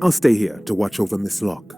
I'll stay here to watch over Miss Locke.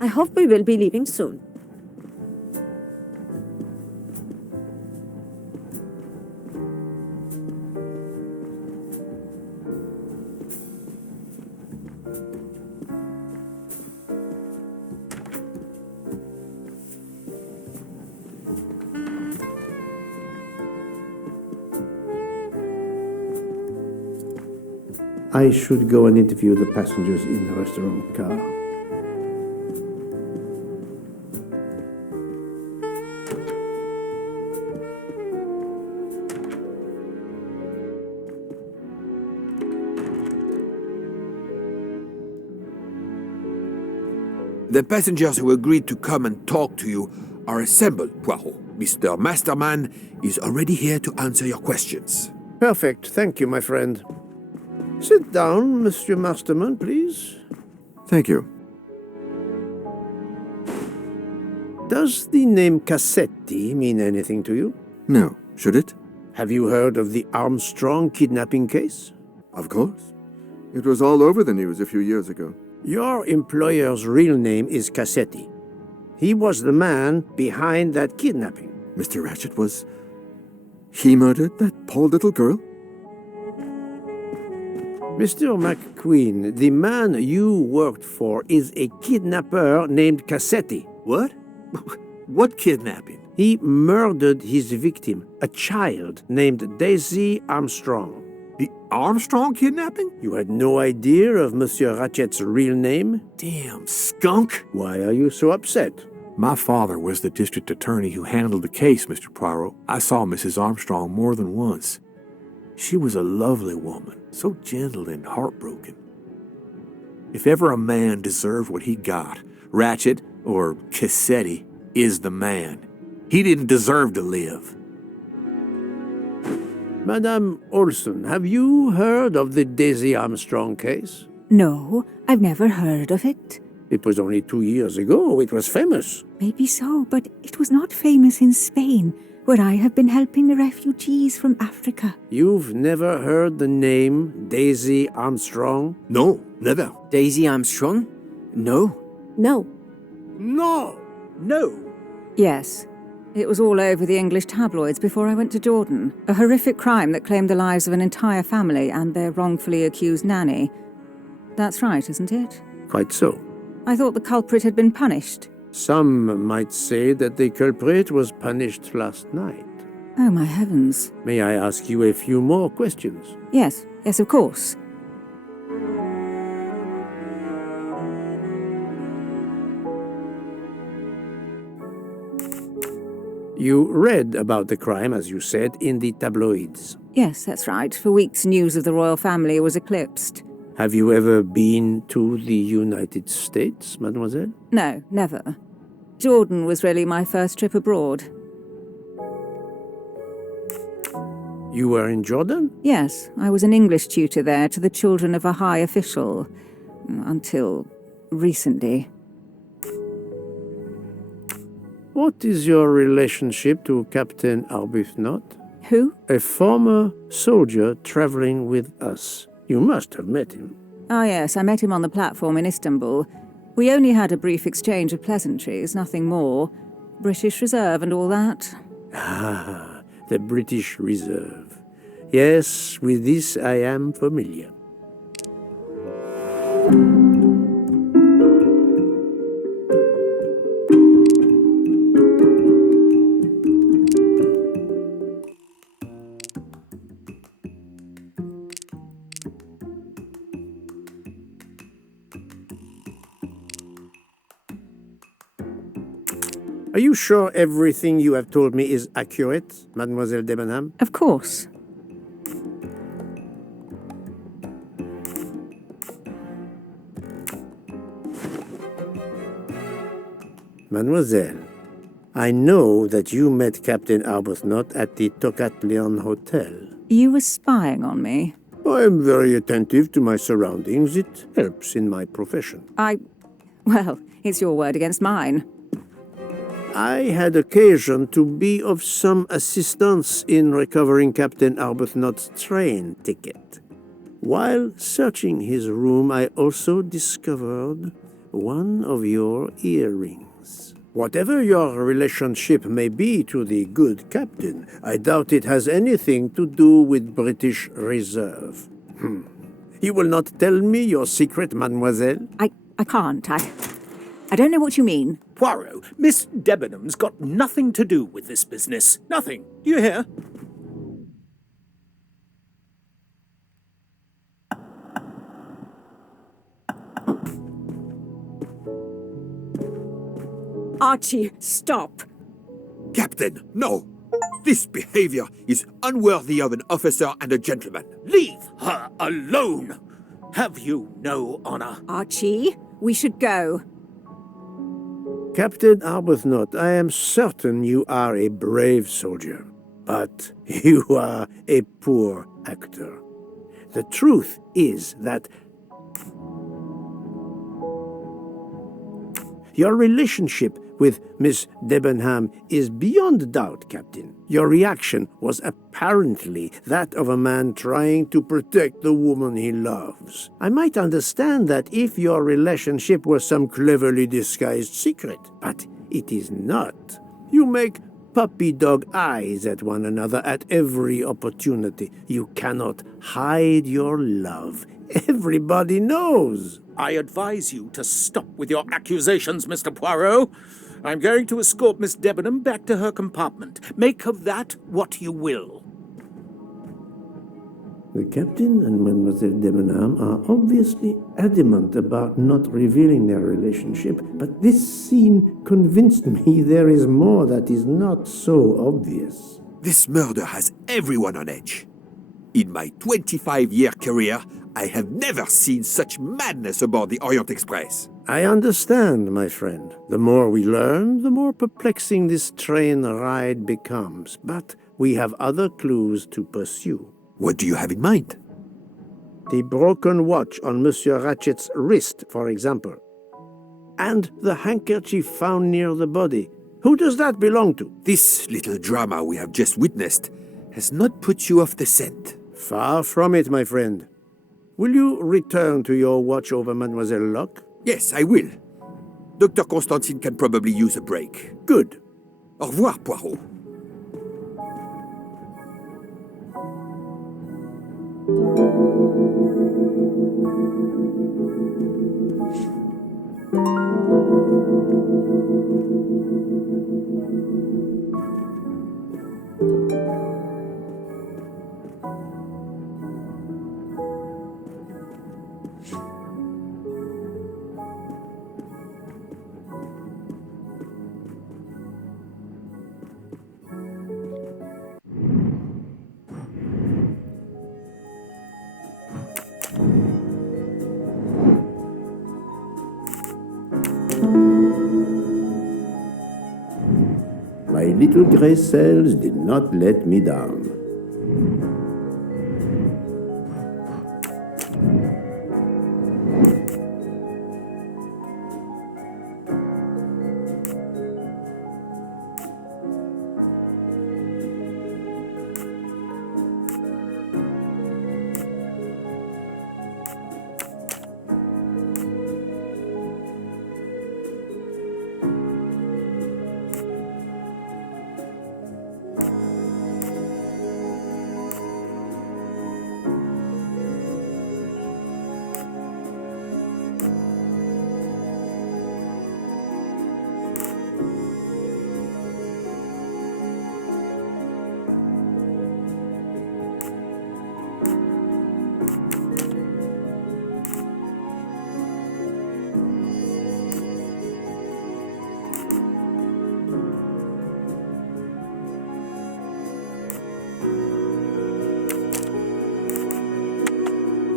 I hope we will be leaving soon. I should go and interview the passengers in the restaurant car. The passengers who agreed to come and talk to you are assembled, Poirot. Mr. Masterman is already here to answer your questions. Perfect. Thank you, my friend. Sit down, Monsieur Masterman, please. Thank you. Does the name Cassetti mean anything to you? No, should it? Have you heard of the Armstrong kidnapping case? Of course. It was all over the news a few years ago. Your employer's real name is Cassetti. He was the man behind that kidnapping. Mr. Ratchet was... He murdered that poor little girl? Mr. McQueen, the man you worked for is a kidnapper named Cassetti. What? What kidnapping? He murdered his victim, a child named Daisy Armstrong. The Armstrong kidnapping? You had no idea of Monsieur Ratchet's real name? Damn skunk! Why are you so upset? My father was the district attorney who handled the case, Mr. Poirot. I saw Mrs. Armstrong more than once. She was a lovely woman, so gentle and heartbroken. If ever a man deserved what he got, Ratchet, or Cassetti, is the man. He didn't deserve to live. Madame Olson, have you heard of the Daisy Armstrong case? No, I've never heard of it. It was only 2 years ago. It was famous. Maybe so, but it was not famous in Spain, where I have been helping the refugees from Africa. You've never heard the name Daisy Armstrong? No, never. Daisy Armstrong? No. No. No! No. Yes. It was all over the English tabloids before I went to Jordan. A horrific crime that claimed the lives of an entire family and their wrongfully accused nanny. That's right, isn't it? Quite so. I thought the culprit had been punished. Some might say that the culprit was punished last night. Oh, my heavens. May I ask you a few more questions? Yes, of course. You read about the crime, as you said, in the tabloids. Yes, that's right. For weeks, news of the royal family was eclipsed. Have you ever been to the United States, mademoiselle? No, never. Jordan was really my first trip abroad. You were in Jordan? Yes, I was an English tutor there to the children of a high official. Until recently. What is your relationship to Captain Arbuthnot? Who? A former soldier traveling with us. You must have met him. Ah, yes, I met him on the platform in Istanbul. We only had a brief exchange of pleasantries, nothing more. British Reserve and all that. Ah, the British Reserve. Yes, with this I am familiar. Are you sure everything you have told me is accurate, Mademoiselle Debenham? Of course. Mademoiselle, I know that you met Captain Arbuthnot at the Tocatlion Hotel. You were spying on me. I am very attentive to my surroundings. It helps in my profession. Well, it's your word against mine. I had occasion to be of some assistance in recovering Captain Arbuthnot's train ticket. While searching his room, I also discovered one of your earrings. Whatever your relationship may be to the good captain, I doubt it has anything to do with British Reserve. You will not tell me your secret, mademoiselle? I can't. I don't know what you mean. Poirot, Miss Debenham's got nothing to do with this business. Nothing. Do you hear? Archie, stop. Captain, no! This behavior is unworthy of an officer and a gentleman. Leave her alone! Have you no honor? Archie, we should go. Captain Arbuthnot, I am certain you are a brave soldier, but you are a poor actor. The truth is that your relationship with Miss Debenham is beyond doubt, Captain. Your reaction was apparently that of a man trying to protect the woman he loves. I might understand that if your relationship were some cleverly disguised secret, but it is not. You make puppy dog eyes at one another at every opportunity. You cannot hide your love. Everybody knows. I advise you to stop with your accusations, Mr. Poirot. I'm going to escort Miss Debenham back to her compartment. Make of that what you will. The captain and Mademoiselle Debenham are obviously adamant about not revealing their relationship, but this scene convinced me there is more that is not so obvious. This murder has everyone on edge. In my 25-year career, I have never seen such madness aboard the Orient Express. I understand, my friend. The more we learn, the more perplexing this train ride becomes. But we have other clues to pursue. What do you have in mind? The broken watch on Monsieur Ratchet's wrist, for example. And the handkerchief found near the body. Who does that belong to? This little drama we have just witnessed has not put you off the scent. Far from it, my friend. Will you return to your watch over Mademoiselle Locke? Yes, I will. Dr. Constantine can probably use a break. Good. Au revoir, Poirot. My little gray cells did not let me down.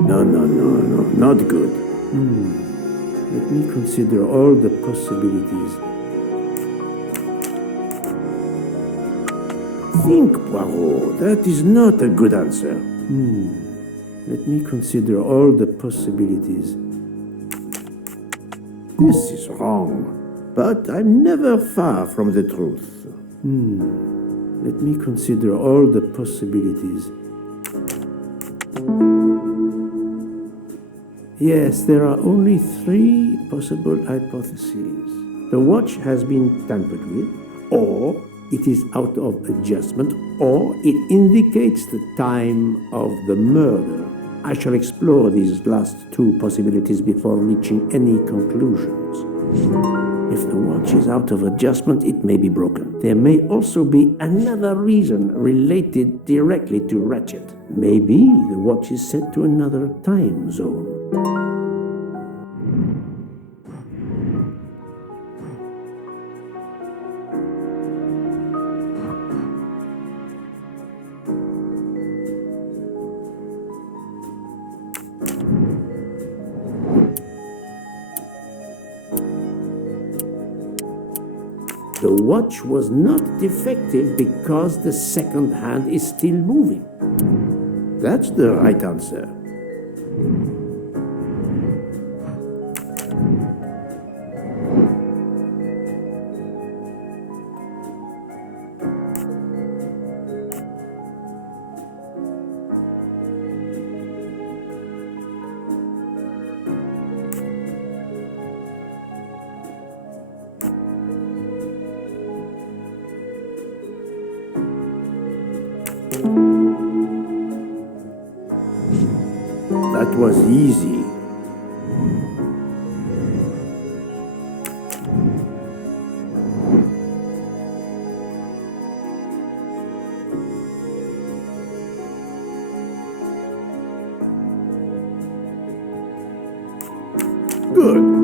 No, not good. Let me consider all the possibilities. Think, Poirot. That is not a good answer. Let me consider all the possibilities. This is wrong, but I'm never far from the truth. Let me consider all the possibilities. Yes, there are only 3 possible hypotheses. The watch has been tampered with, or it is out of adjustment, or it indicates the time of the murder. I shall explore these last 2 possibilities before reaching any conclusions. If the watch is out of adjustment, it may be broken. There may also be another reason related directly to Ratchet. Maybe the watch is set to another time zone. The watch was not defective because the second hand is still moving. That's the right answer. That was easy. Good.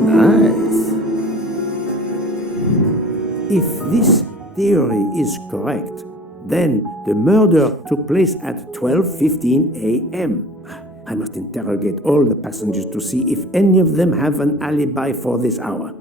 Nice. If this theory is correct, then the murder took place at 12:15 a.m. I must interrogate all the passengers to see if any of them have an alibi for this hour.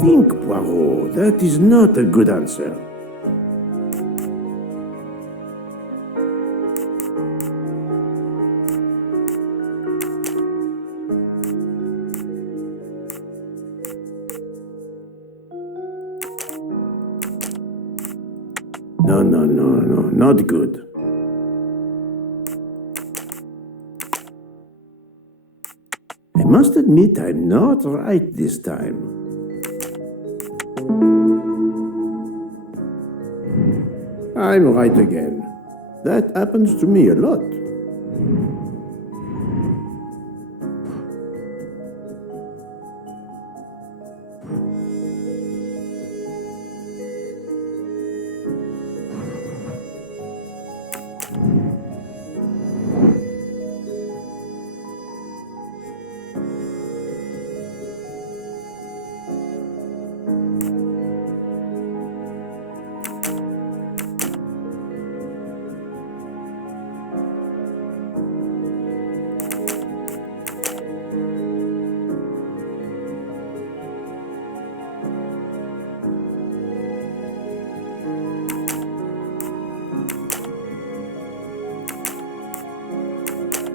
Think, Poirot. That is not a good answer. No, not good. I must admit I'm not right this time. I'm right again. That happens to me a lot.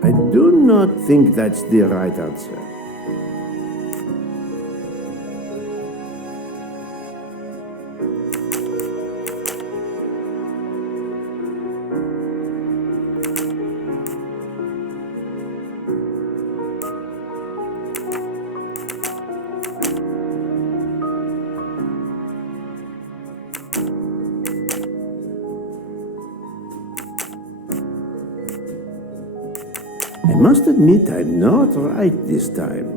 I do not think that's the right answer. I must admit I'm not right this time.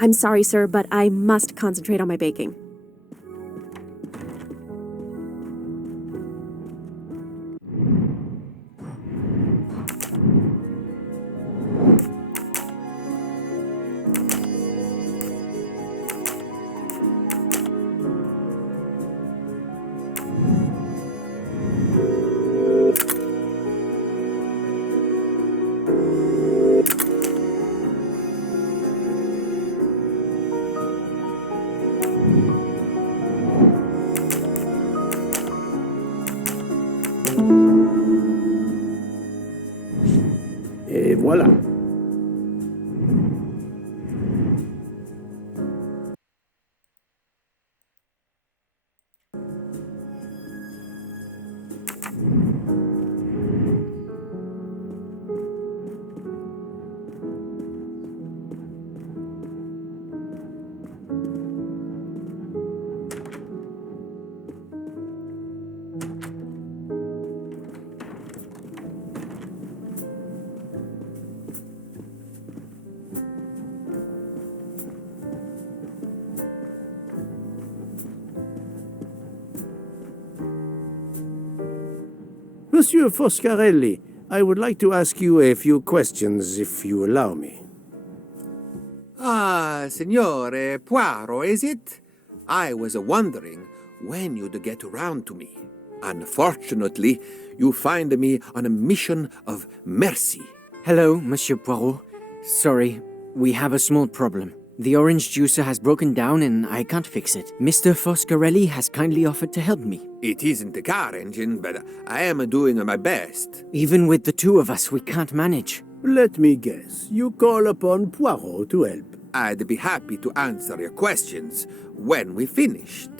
I'm sorry, sir, but I must concentrate on my baking. Et voilà. Monsieur Foscarelli, I would like to ask you a few questions, if you allow me. Ah, Signore Poirot, is it? I was wondering when you'd get around to me. Unfortunately, you find me on a mission of mercy. Hello, Monsieur Poirot. Sorry, we have a small problem. The orange juicer has broken down and I can't fix it. Mr. Foscarelli has kindly offered to help me. It isn't the car engine, but I am doing my best. Even with the two of us, we can't manage. Let me guess. You call upon Poirot to help. I'd be happy to answer your questions when we finished.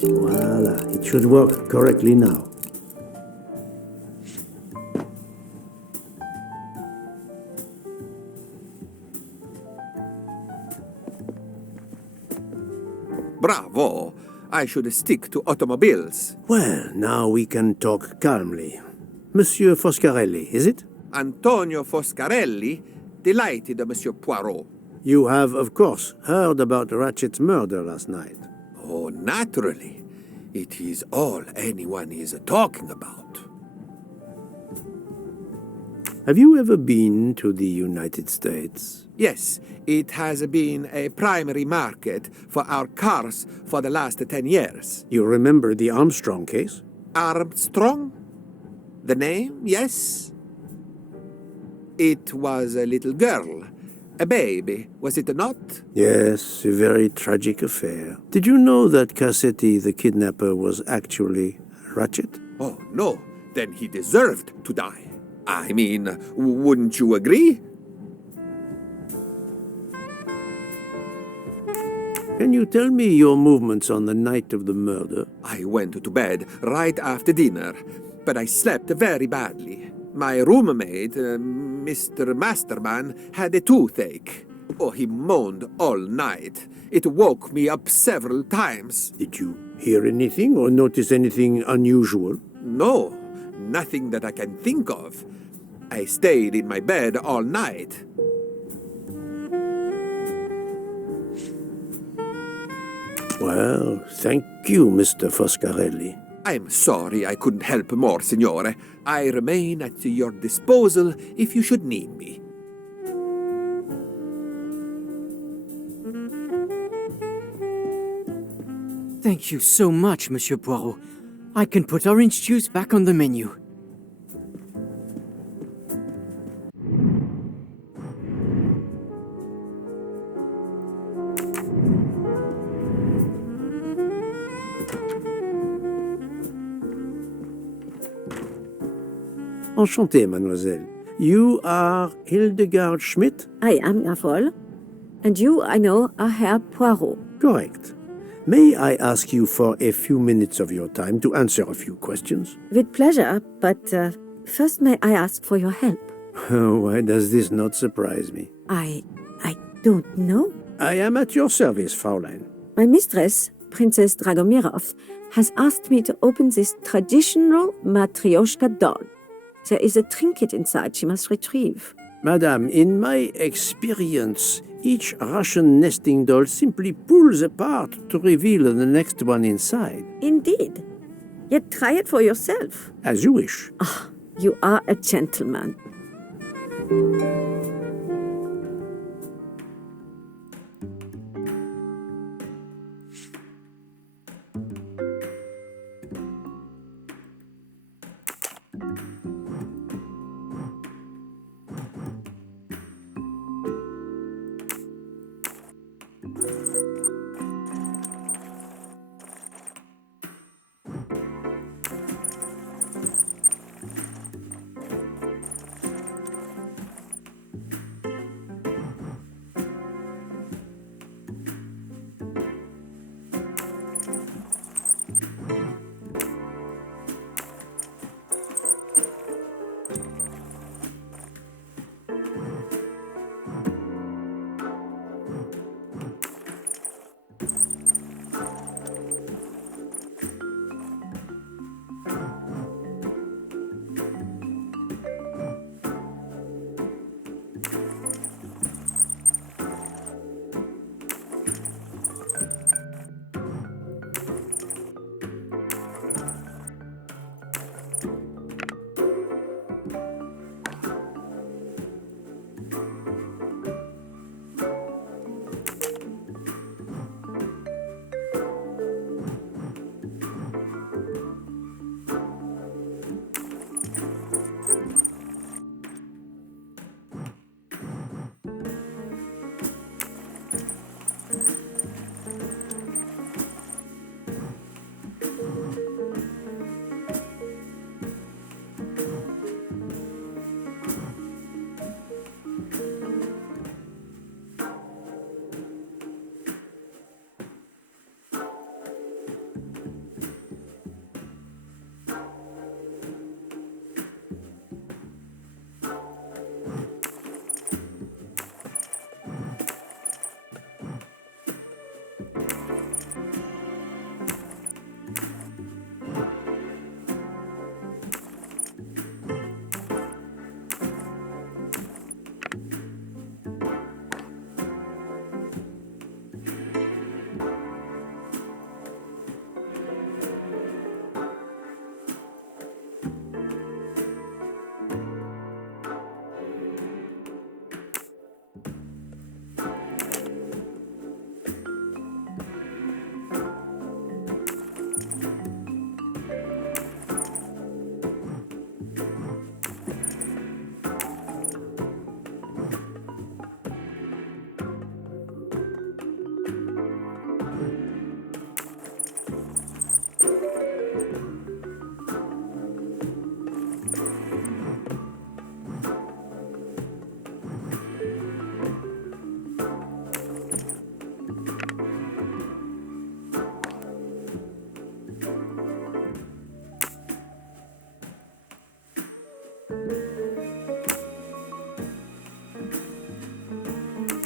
Voila, it should work correctly now. Bravo! I should stick to automobiles. Well, now we can talk calmly. Monsieur Foscarelli, is it? Antonio Foscarelli, delighted, Monsieur Poirot. You have, of course, heard about Ratchet's murder last night. Oh, naturally. It is all anyone is talking about. Have you ever been to the United States? Yes, it has been a primary market for our cars for the last 10 years. You remember the Armstrong case? Armstrong? The name, yes. It was a little girl. A baby, was it not? Yes, a very tragic affair. Did you know that Cassetti, the kidnapper, was actually Ratchet? Oh, no. Then he deserved to die. I mean, wouldn't you agree? Can you tell me your movements on the night of the murder? I went to bed right after dinner, but I slept very badly. My roommate, Mr. Masterman, had a toothache. Oh, he moaned all night. It woke me up several times. Did you hear anything or notice anything unusual? No, nothing that I can think of. I stayed in my bed all night. Well, thank you, Mr. Foscarelli. I'm sorry I couldn't help more, Signore. I remain at your disposal if you should need me. Thank you so much, Monsieur Poirot. I can put orange juice back on the menu. Enchanté, mademoiselle. You are Hildegard Schmidt? I am, Jawohl. And you, I know, are Herr Poirot. Correct. May I ask you for a few minutes of your time to answer a few questions? With pleasure, but first may I ask for your help? Why does this not surprise me? I don't know. I am at your service, Fraulein. My mistress, Princess Dragomirov, has asked me to open this traditional Matryoshka doll. There is a trinket inside she must retrieve. Madame, in my experience, each Russian nesting doll simply pulls apart to reveal the next one inside. Indeed. Yet try it for yourself. As you wish. Ah, you are a gentleman.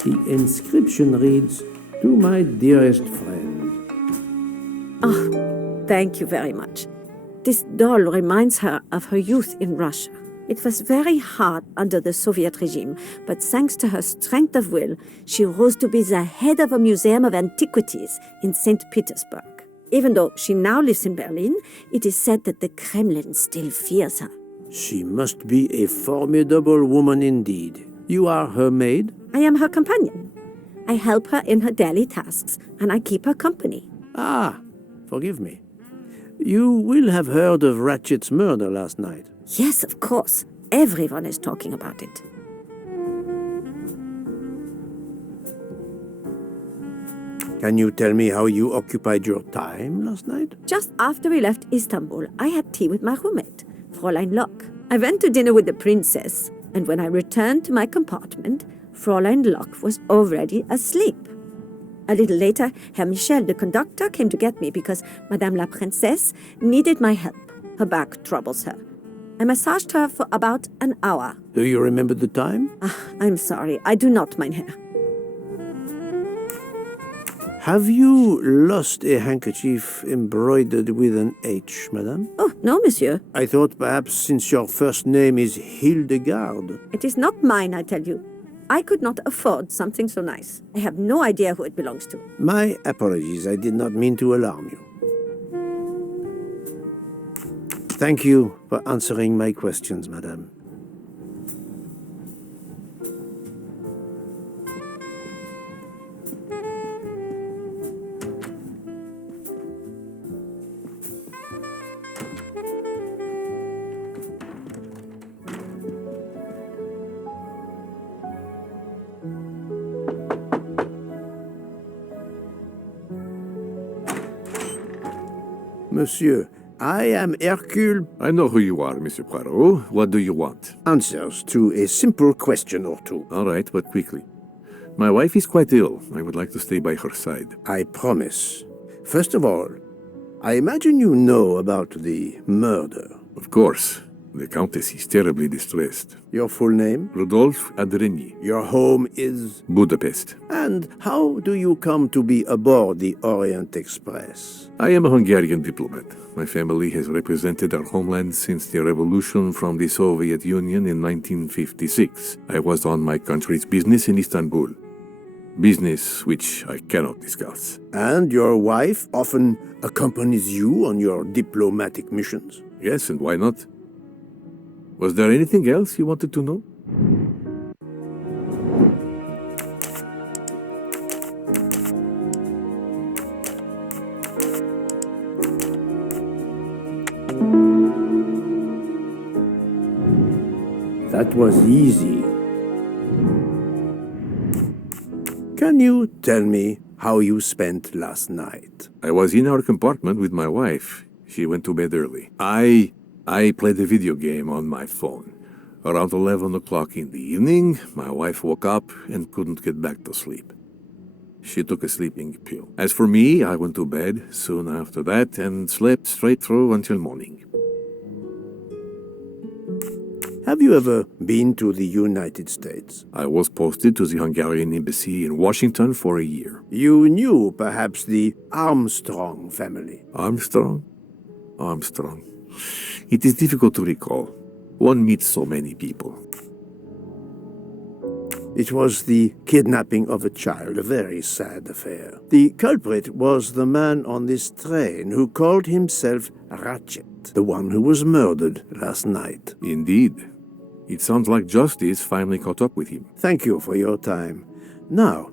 The inscription reads, "To my dearest friend." Oh, thank you very much. This doll reminds her of her youth in Russia. It was very hard under the Soviet regime, but thanks to her strength of will, she rose to be the head of a museum of antiquities in St. Petersburg. Even though she now lives in Berlin, it is said that the Kremlin still fears her. She must be a formidable woman indeed. You are her maid? I am her companion. I help her in her daily tasks, and I keep her company. Ah, forgive me. You will have heard of Ratchet's murder last night. Yes, of course. Everyone is talking about it. Can you tell me how you occupied your time last night? Just after we left Istanbul, I had tea with my roommate, Fräulein Locke. I went to dinner with the princess, and when I returned to my compartment, Fräulein Locke was already asleep. A little later, Herr Michel, the conductor, came to get me because Madame la Princesse needed my help. Her back troubles her. I massaged her for about an hour. Do you remember the time? I'm sorry, I do not, mein Herr. Have you lost a handkerchief embroidered with an H, madame? Oh, no, monsieur. I thought perhaps since your first name is Hildegard. It is not mine, I tell you. I could not afford something so nice. I have no idea who it belongs to. My apologies, I did not mean to alarm you. Thank you for answering my questions, madame. Monsieur, I am Hercule. I know who you are, Monsieur Poirot. What do you want? Answers to a simple question or two. All right, but quickly. My wife is quite ill. I would like to stay by her side. I promise. First of all, I imagine you know about the murder. Of course. The Countess is terribly distressed. Your full name? Rodolphe Adreny. Your home is? Budapest. And how do you come to be aboard the Orient Express? I am a Hungarian diplomat. My family has represented our homeland since the revolution from the Soviet Union in 1956. I was on my country's business in Istanbul. Business which I cannot discuss. And your wife often accompanies you on your diplomatic missions? Yes, and why not? Was there anything else you wanted to know? That was easy. Can you tell me how you spent last night? I was in our compartment with my wife. She went to bed early. I played a video game on my phone. Around 11 o'clock in the evening, my wife woke up and couldn't get back to sleep. She took a sleeping pill. As for me, I went to bed soon after that and slept straight through until morning. Have you ever been to the United States? I was posted to the Hungarian embassy in Washington for a year. You knew perhaps the Armstrong family. Armstrong? Armstrong. It is difficult to recall. One meets so many people. It was the kidnapping of a child, a very sad affair. The culprit was the man on this train who called himself Ratchet, the one who was murdered last night. Indeed. It sounds like justice finally caught up with him. Thank you for your time. Now,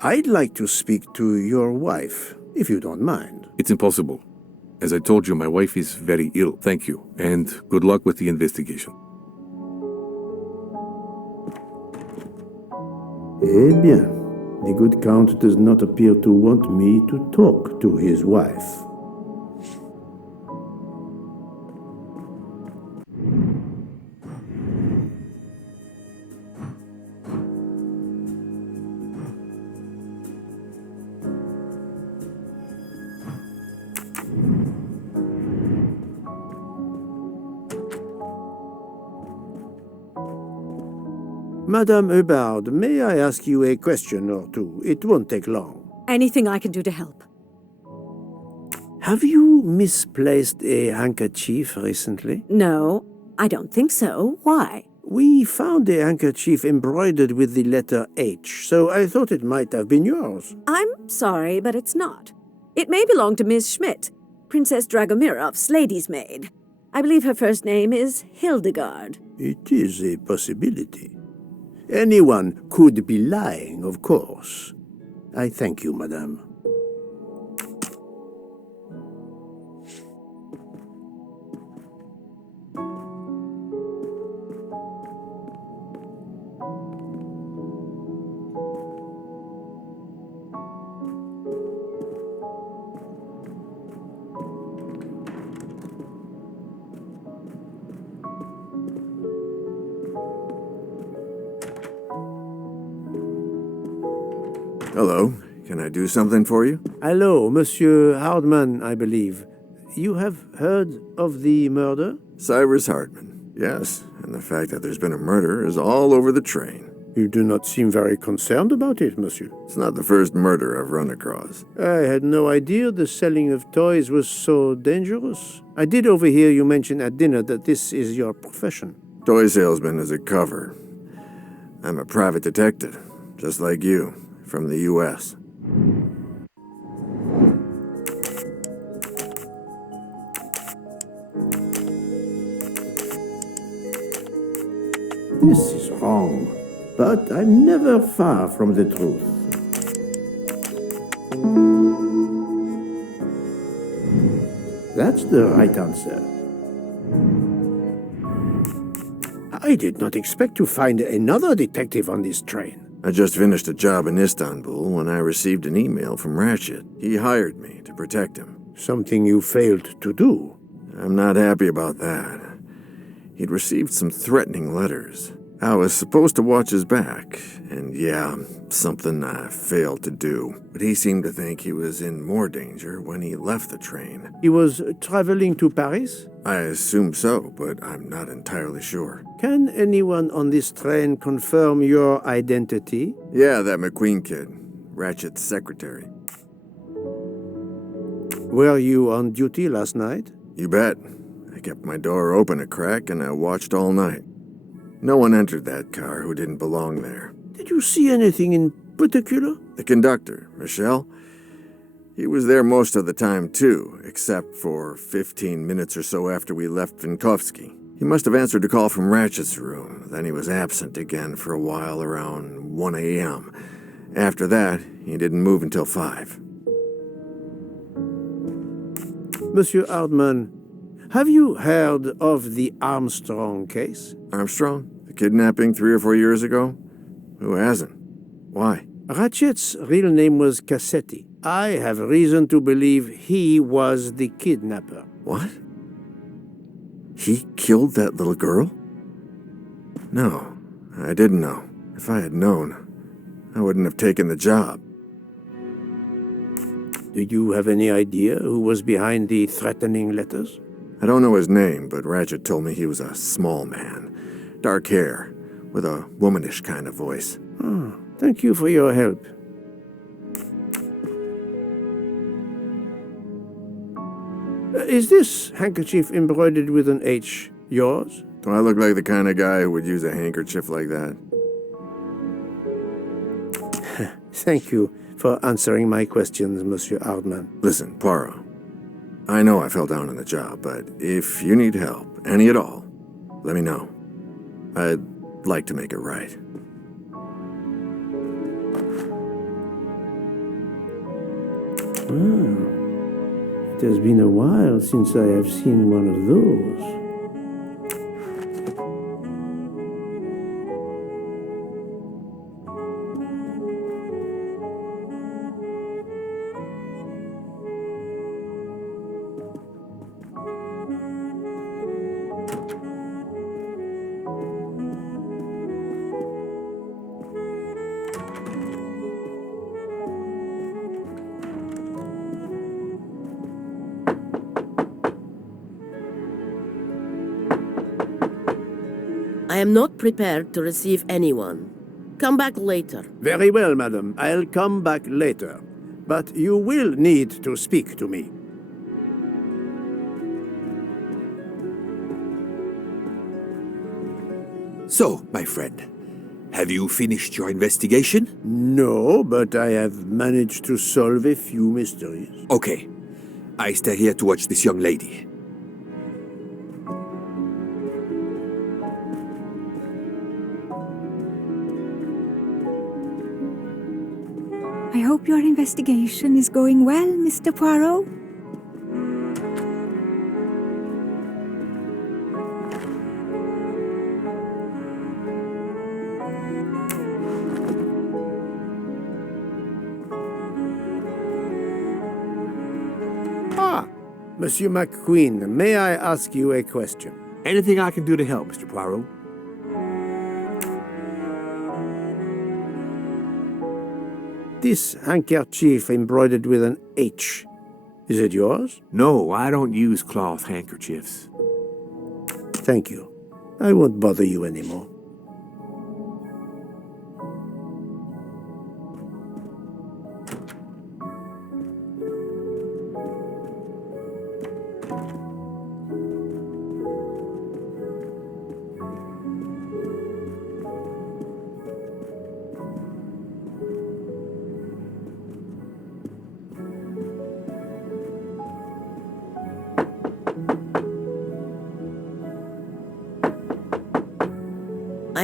I'd like to speak to your wife, if you don't mind. It's impossible. As I told you, my wife is very ill. Thank you, and good luck with the investigation. Eh bien, the good Count does not appear to want me to talk to his wife. Madame Hubbard, may I ask you a question or two? It won't take long. Anything I can do to help. Have you misplaced a handkerchief recently? No, I don't think so. Why? We found a handkerchief embroidered with the letter H, so I thought it might have been yours. I'm sorry, but it's not. It may belong to Miss Schmidt, Princess Dragomirov's lady's maid. I believe her first name is Hildegard. It is a possibility. Anyone could be lying, of course. I thank you, madame. Hello. Can I do something for you? Hello, Monsieur Hardman, I believe. You have heard of the murder? Cyrus Hardman. Yes, and the fact that there's been a murder is all over the train. You do not seem very concerned about it, monsieur. It's not the first murder I've run across. I had no idea the selling of toys was so dangerous. I did overhear you mention at dinner that this is your profession. Toy salesman is a cover. I'm a private detective, just like you, from the U.S. This is wrong, but I'm never far from the truth. That's the right answer. I did not expect to find another detective on this train. I just finished a job in Istanbul when I received an email from Ratchet. He hired me to protect him. Something you failed to do. I'm not happy about that. He'd received some threatening letters. I was supposed to watch his back, and yeah, something I failed to do. But he seemed to think he was in more danger when he left the train. He was traveling to Paris? I assume so, but I'm not entirely sure. Can anyone on this train confirm your identity? Yeah, that McQueen kid, Ratchet's secretary. Were you on duty last night? You bet. I kept my door open a crack and I watched all night. No one entered that car who didn't belong there. Did you see anything in particular? The conductor, Michel. He was there most of the time, too, except for 15 minutes or so after we left Vinkovsky. He must have answered a call from Ratchet's room. Then he was absent again for a while around 1 a.m. After that, he didn't move until 5. Monsieur Hardman, have you heard of the Armstrong case? Armstrong? The kidnapping 3 or 4 years ago? Who hasn't? Why? Ratchet's real name was Cassetti. I have reason to believe he was the kidnapper. What? He killed that little girl? No, I didn't know. If I had known, I wouldn't have taken the job. Do you have any idea who was behind the threatening letters? I don't know his name, but Ratchet told me he was a small man. Dark hair, with a womanish kind of voice. Oh, thank you for your help. Is this handkerchief embroidered with an H yours? Do I look like the kind of guy who would use a handkerchief like that? Thank you for answering my questions, Monsieur Hardman. Listen, Poirot. I know I fell down on the job, but if you need help, any at all, let me know. I'd like to make it right. Ah, it has been a while since I have seen one of those. I am not prepared to receive anyone. Come back later. Very well, madam. I'll come back later. But you will need to speak to me. So, my friend, have you finished your investigation? No, but I have managed to solve a few mysteries. Okay. I stay here to watch this young lady. I hope your investigation is going well, Mr. Poirot. Monsieur McQueen, may I ask you a question? Anything I can do to help, Mr. Poirot? This handkerchief embroidered with an H. Is it yours? No, I don't use cloth handkerchiefs. Thank you. I won't bother you anymore.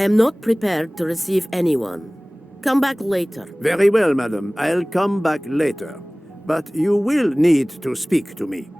I am not prepared to receive anyone. Come back later. Very well, madam. I'll come back later. But you will need to speak to me.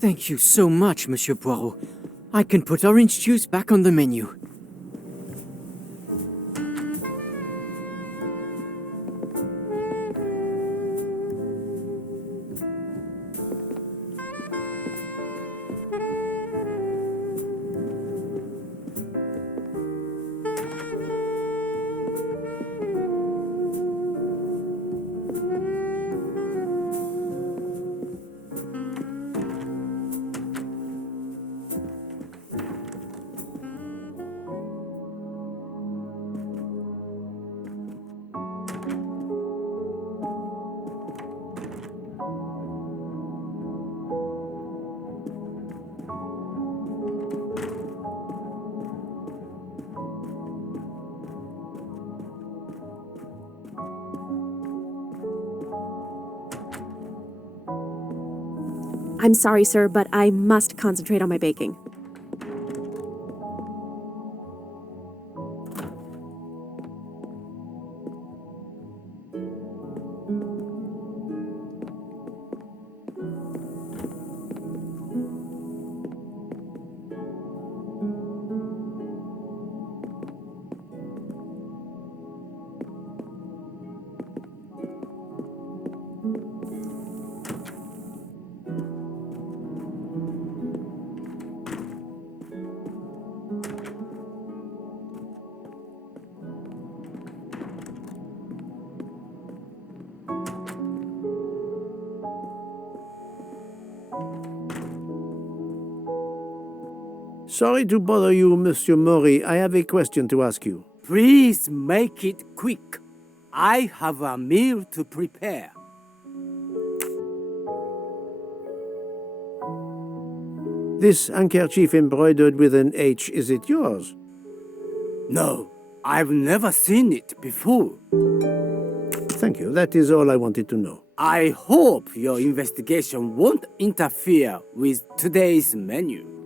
Thank you so much, Monsieur Poirot. I can put orange juice back on the menu. I'm sorry, sir, but I must concentrate on my baking. Sorry to bother you, Monsieur Maury. I have a question to ask you. Please make it quick. I have a meal to prepare. This handkerchief embroidered with an H, is it yours? No, I've never seen it before. Thank you. That is all I wanted to know. I hope your investigation won't interfere with today's menu.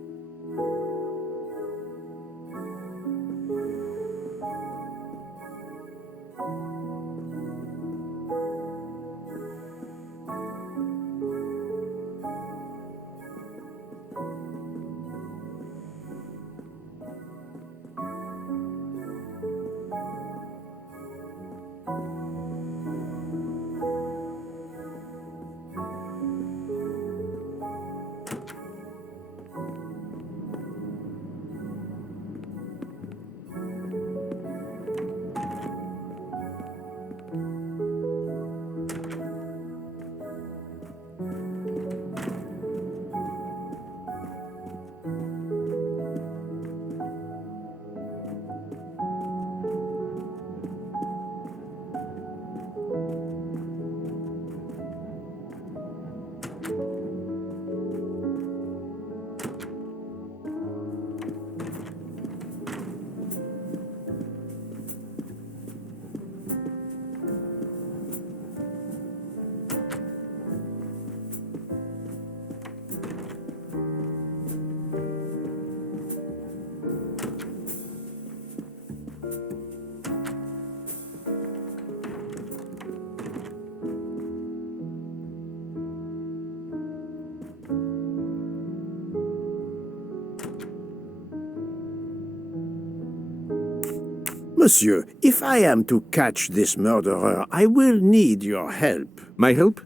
Monsieur, if I am to catch this murderer, I will need your help. My help?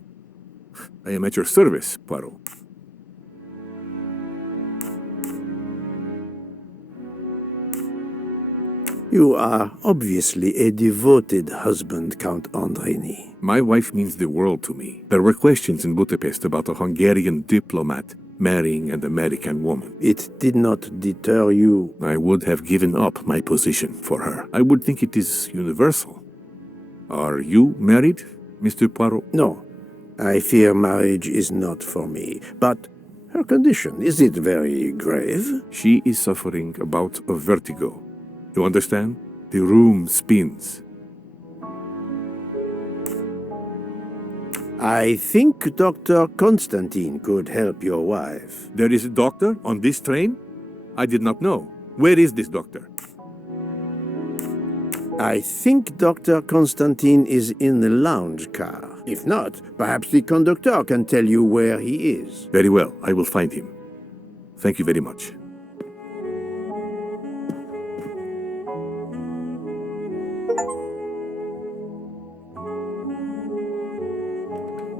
I am at your service, Poirot. You are obviously a devoted husband, Count Andrény. My wife means the world to me. There were questions in Budapest about a Hungarian diplomat marrying an American woman. It did not deter you. I would have given up my position for her. I would think it is universal. Are you married, Mr. Poirot? No. I fear marriage is not for me. But her condition, is it very grave? She is suffering a bout of vertigo. You understand? The room spins. I think Dr. Constantine could help your wife. There is a doctor on this train? I did not know. Where is this doctor? I think Dr. Constantine is in the lounge car. If not, perhaps the conductor can tell you where he is. Very well, I will find him. Thank you very much.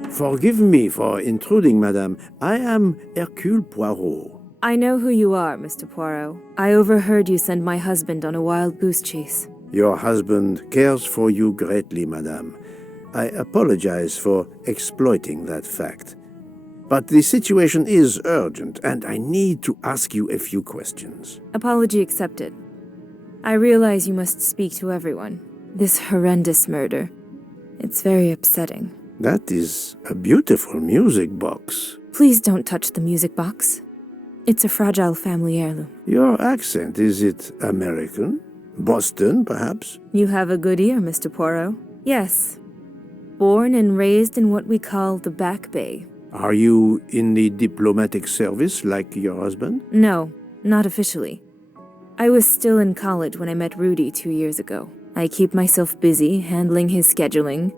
Forgive me for intruding, madame. I am Hercule Poirot. I know who you are, Mr. Poirot. I overheard you send my husband on a wild goose chase. Your husband cares for you greatly, madame. I apologize for exploiting that fact. But the situation is urgent, and I need to ask you a few questions. Apology accepted. I realize you must speak to everyone. This horrendous murder. It's very upsetting. That is a beautiful music box. Please don't touch the music box. It's a fragile family heirloom. Your accent, is it American? Boston, perhaps? You have a good ear, Mr. Poirot. Yes. Born and raised in what we call the Back Bay. Are you in the diplomatic service like your husband? No, not officially. I was still in college when I met Rudy 2 years ago. I keep myself busy handling his scheduling,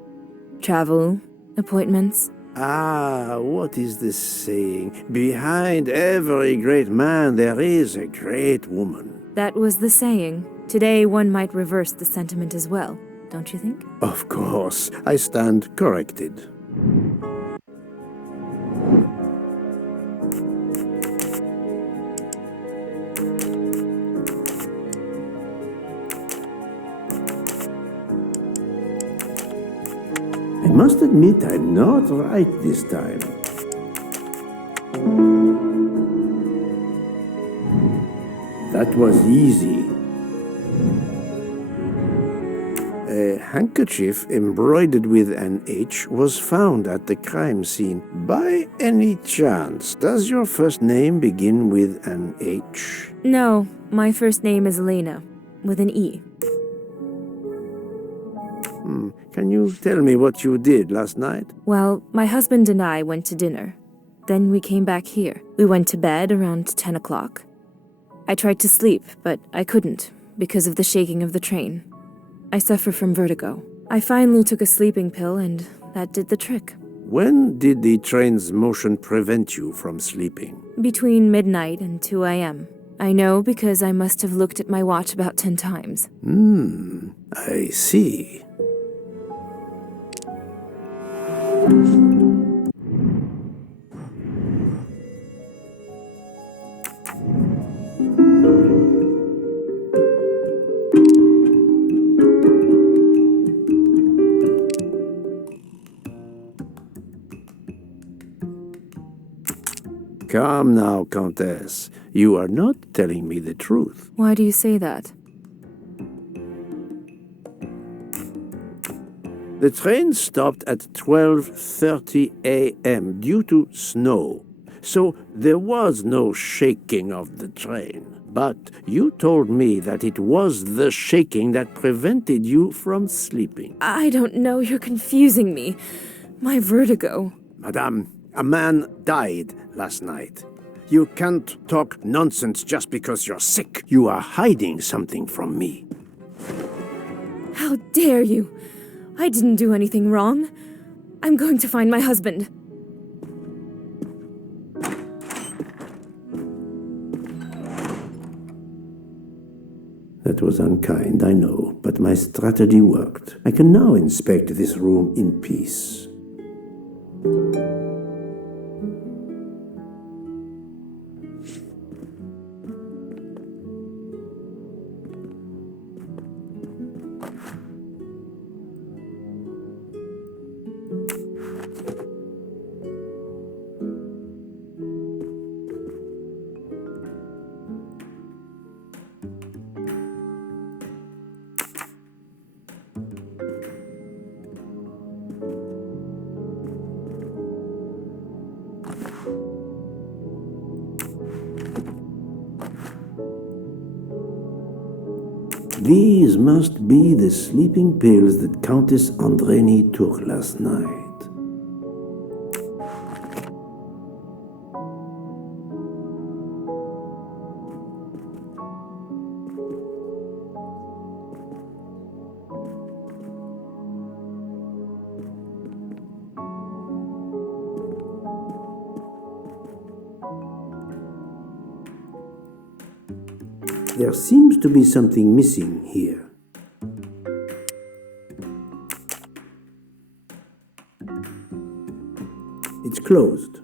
travel, appointments. Ah, what is the saying? Behind every great man there is a great woman. That was the saying. Today one might reverse the sentiment as well, don't you think? Of course, I stand corrected. I must admit I'm not right this time. That was easy. A handkerchief embroidered with an H was found at the crime scene. By any chance, does your first name begin with an H? No, my first name is Elena, with an E. Can you tell me what you did last night? Well, my husband and I went to dinner. Then we came back here. We went to bed around 10 o'clock. I tried to sleep, but I couldn't, because of the shaking of the train. I suffer from vertigo. I finally took a sleeping pill, and that did the trick. When did the train's motion prevent you from sleeping? Between midnight and 2 a.m. I know because I must have looked at my watch about 10 times. I see. Come now, Countess. You are not telling me the truth. Why do you say that? The train stopped at 12:30 a.m. due to snow, so there was no shaking of the train. But you told me that it was the shaking that prevented you from sleeping. I don't know, you're confusing me. My vertigo. Madame, a man died last night. You can't talk nonsense just because you're sick. You are hiding something from me. How dare you? I didn't do anything wrong. I'm going to find my husband. That was unkind, I know, but my strategy worked. I can now inspect this room in peace. These must be the sleeping pills that Countess Andreni took last night. There seems to be something missing here. It's closed.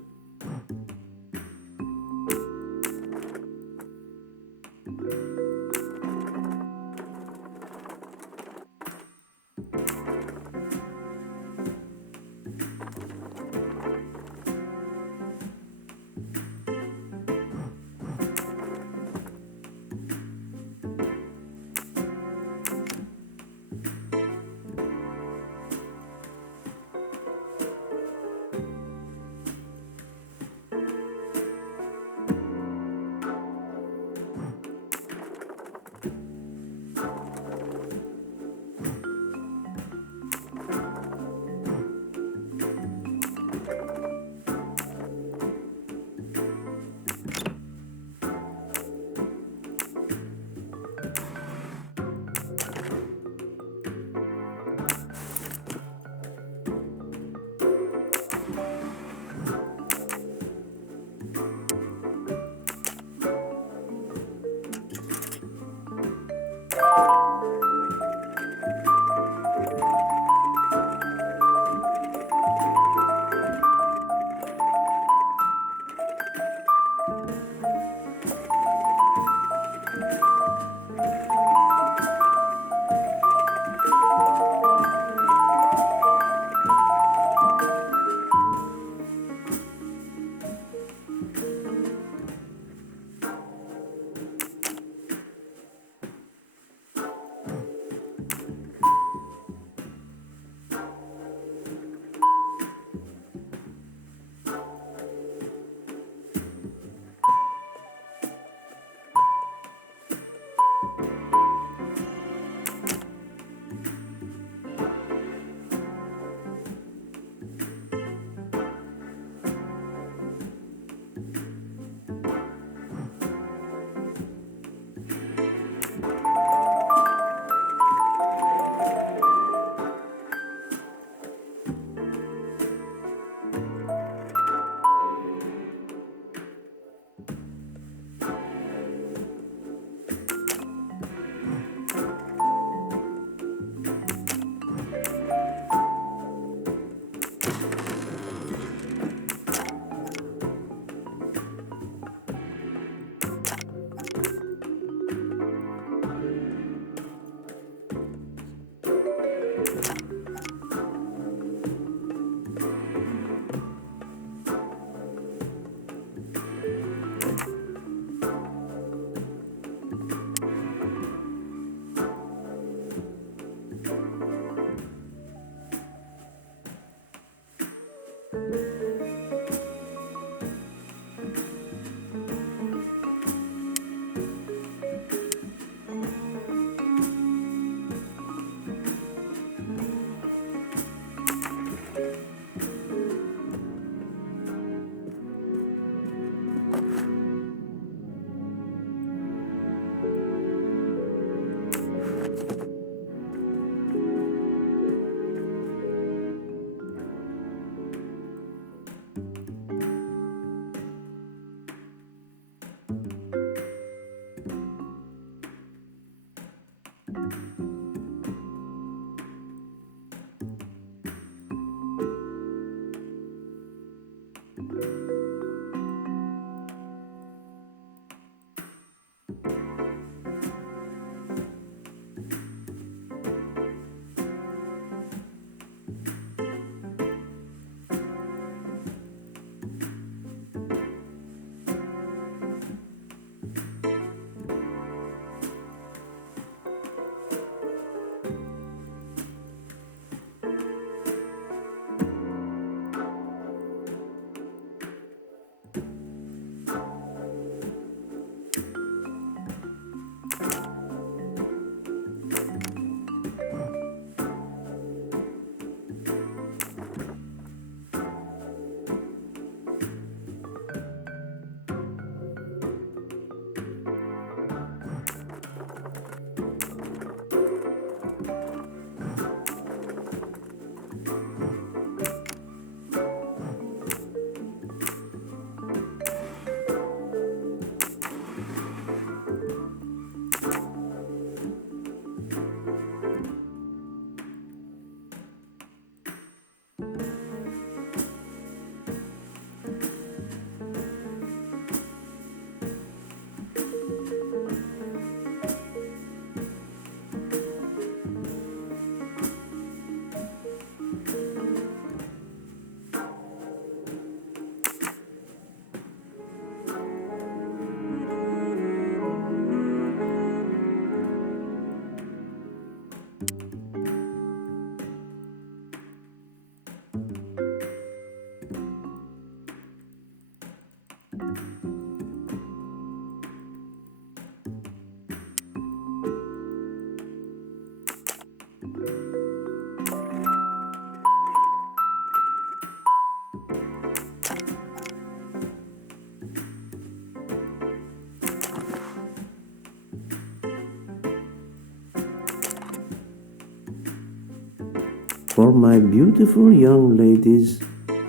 For my beautiful young ladies,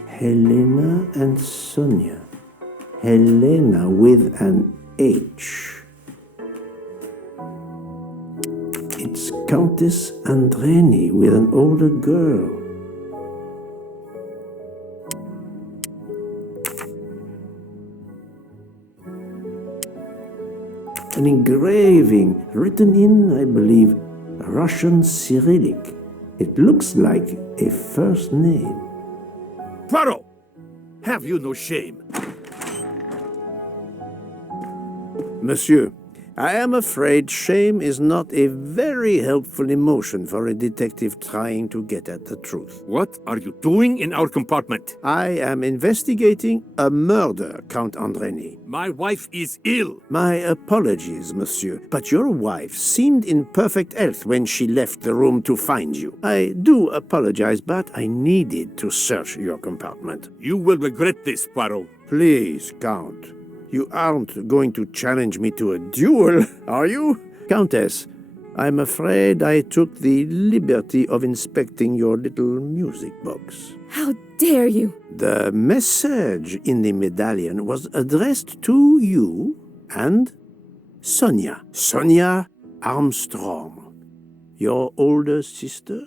Helena and Sonia. Helena with an H. It's Countess Andreni with an older girl. An engraving written in, I believe, Russian Cyrillic. It looks like a first name. Poirot! Have you no shame? Monsieur, I am afraid shame is not a very helpful emotion for a detective trying to get at the truth. What are you doing in our compartment? I am investigating a murder, Count Andreni. My wife is ill. My apologies, monsieur, but your wife seemed in perfect health when she left the room to find you. I do apologize, but I needed to search your compartment. You will regret this, Poirot. Please, Count. You aren't going to challenge me to a duel, are you? Countess, I'm afraid I took the liberty of inspecting your little music box. How dare you? The message in the medallion was addressed to you and Sonia. Sonia Armstrong, your older sister,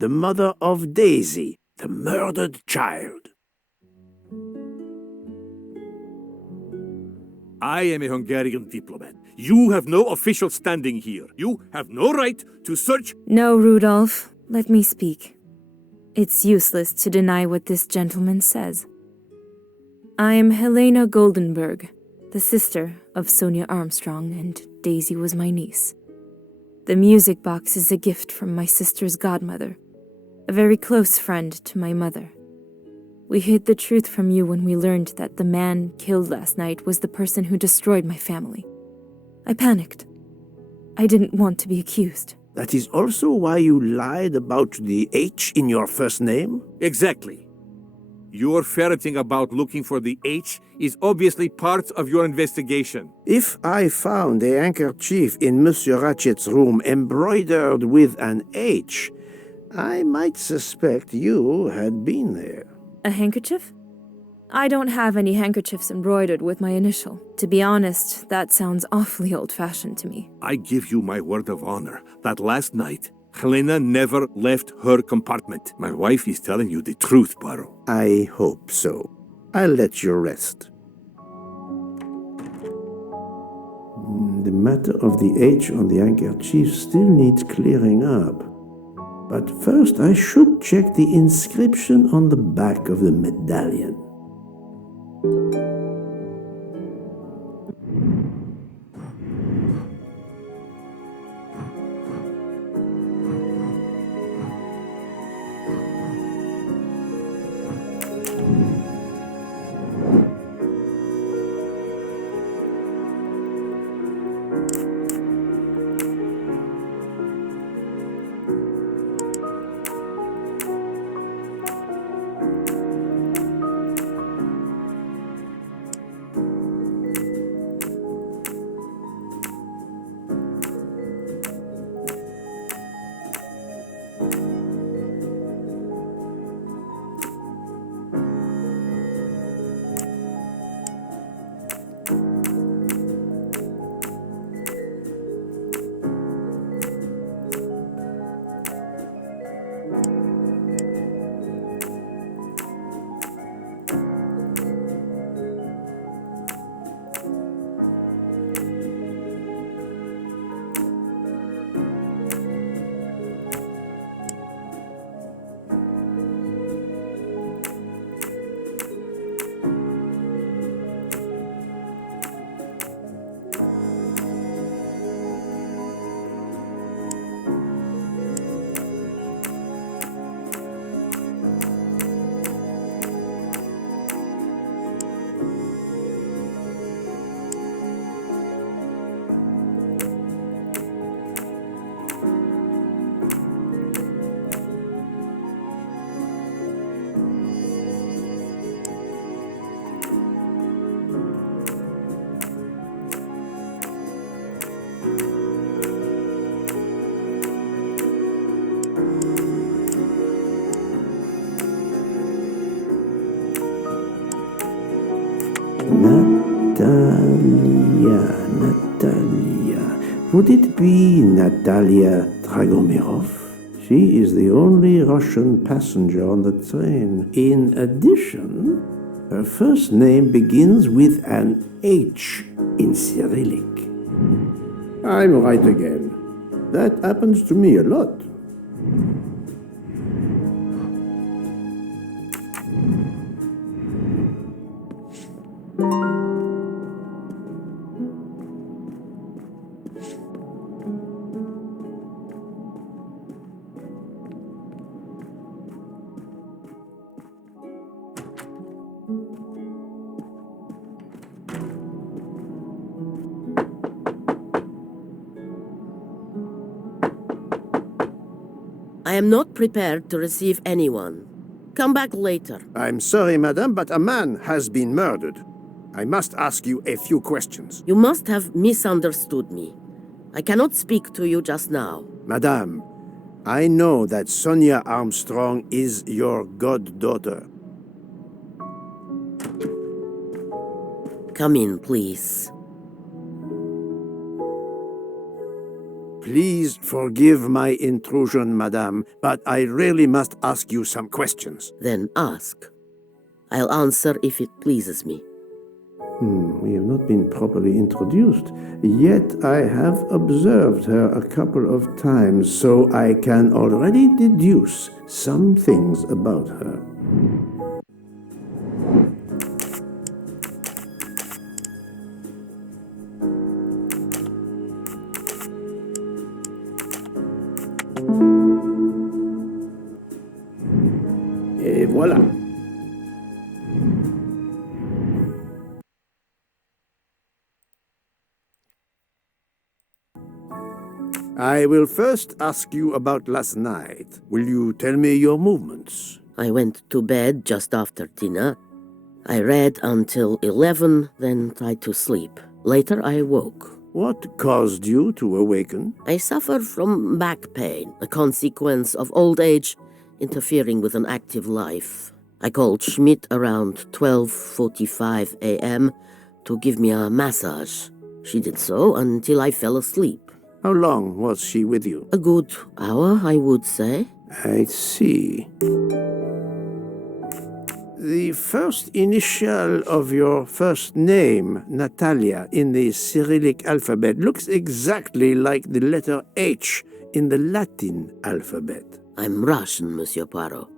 the mother of Daisy, the murdered child. I am a Hungarian diplomat. You have no official standing here. You have no right to search. No, Rudolph. Let me speak. It's useless to deny what this gentleman says. I am Helena Goldenberg, the sister of Sonia Armstrong, and Daisy was my niece. The music box is a gift from my sister's godmother, a very close friend to my mother. We hid the truth from you when we learned that the man killed last night was the person who destroyed my family. I panicked. I didn't want to be accused. That is also why you lied about the H in your first name? Exactly. Your ferreting about looking for the H is obviously part of your investigation. If I found a handkerchief in Monsieur Ratchet's room embroidered with an H, I might suspect you had been there. A handkerchief? I don't have any handkerchiefs embroidered with my initial. To be honest, that sounds awfully old-fashioned to me. I give you my word of honor that last night, Helena never left her compartment. My wife is telling you the truth, Poirot. I hope so. I'll let you rest. The matter of the H on the handkerchief still needs clearing up. But first I should check the inscription on the back of the medallion. Natalia. Would it be Natalia Dragomirov? She is the only Russian passenger on the train. In addition, her first name begins with an H in Cyrillic. I'm right again. That happens to me a lot. I am not prepared to receive anyone. Come back later. I'm sorry, madame, but a man has been murdered. I must ask you a few questions. You must have misunderstood me. I cannot speak to you just now. Madame, I know that Sonia Armstrong is your goddaughter. Come in, please. Please forgive my intrusion, madame, but I really must ask you some questions. Then ask. I'll answer if it pleases me. We have not been properly introduced, yet I have observed her a couple of times, so I can already deduce some things about her. Et voilà. I will first ask you about last night. Will you tell me your movements? I went to bed just after dinner. I read until 11, then tried to sleep. Later I woke. What caused you to awaken? I suffer from back pain, a consequence of old age interfering with an active life. I called Schmidt around 12:45 a.m. to give me a massage. She did so until I fell asleep. How long was she with you? A good hour, I would say. I see. The first initial of your first name, Natalia, in the Cyrillic alphabet looks exactly like the letter H in the Latin alphabet. I'm Russian, Monsieur Poirot,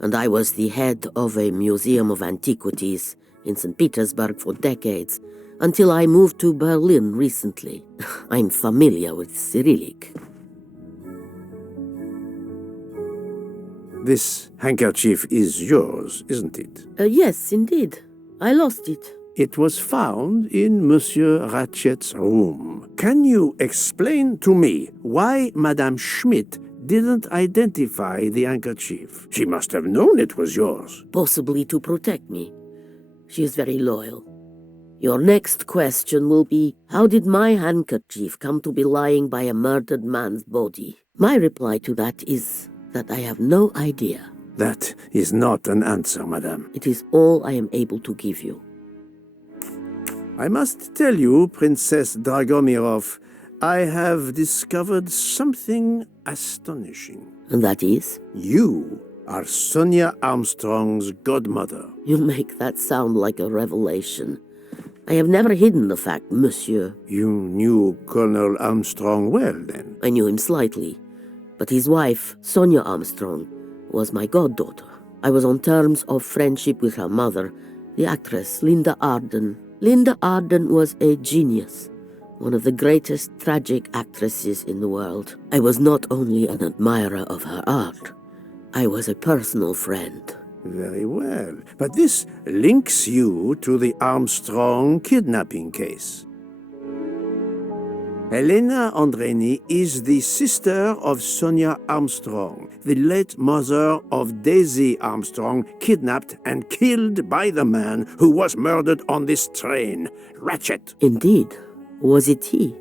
and I was the head of a museum of antiquities in St. Petersburg for decades, until I moved to Berlin recently. I'm familiar with Cyrillic. This handkerchief is yours, isn't it? Yes, indeed. I lost it. It was found in Monsieur Ratchet's room. Can you explain to me why Madame Schmidt didn't identify the handkerchief? She must have known it was yours. Possibly to protect me. She is very loyal. Your next question will be, how did my handkerchief come to be lying by a murdered man's body? My reply to that is that I have no idea. That is not an answer, madame. It is all I am able to give you. I must tell you, Princess Dragomirov, I have discovered something astonishing. And that is? You are Sonia Armstrong's godmother. You make that sound like a revelation. I have never hidden the fact, monsieur. You knew Colonel Armstrong well, then? I knew him slightly. But his wife, Sonia Armstrong, was my goddaughter. I was on terms of friendship with her mother, the actress Linda Arden. Linda Arden was a genius, one of the greatest tragic actresses in the world. I was not only an admirer of her art, I was a personal friend. Very well. But this links you to the Armstrong kidnapping case. Helena Andreni is the sister of Sonia Armstrong, the late mother of Daisy Armstrong, kidnapped and killed by the man who was murdered on this train, Ratchet. Indeed. Was it he?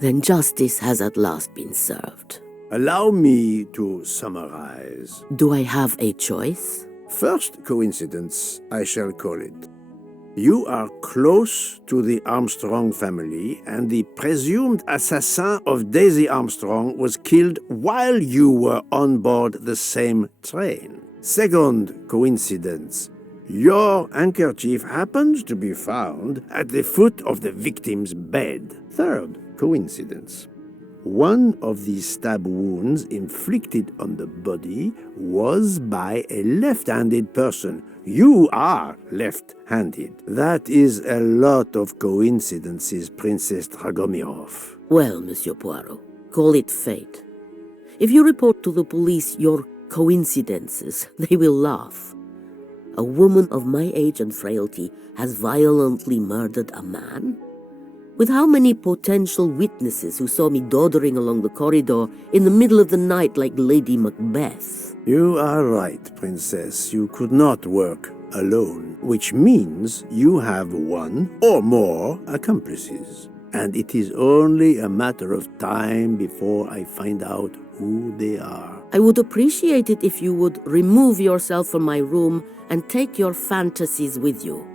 Then justice has at last been served. Allow me to summarize. Do I have a choice? First coincidence, I shall call it. You are close to the Armstrong family, and the presumed assassin of Daisy Armstrong was killed while you were on board the same train. Second coincidence. Your handkerchief happens to be found at the foot of the victim's bed. Third coincidence. One of the stab wounds inflicted on the body was by a left-handed person. You are left-handed. That is a lot of coincidences, Princess Dragomirov. Well, Monsieur Poirot, call it fate. If you report to the police your coincidences, they will laugh. A woman of my age and frailty has violently murdered a man? With how many potential witnesses who saw me doddering along the corridor in the middle of the night like Lady Macbeth? You are right, Princess. You could not work alone, which means you have one or more accomplices. And it is only a matter of time before I find out who they are. I would appreciate it if you would remove yourself from my room and take your fantasies with you.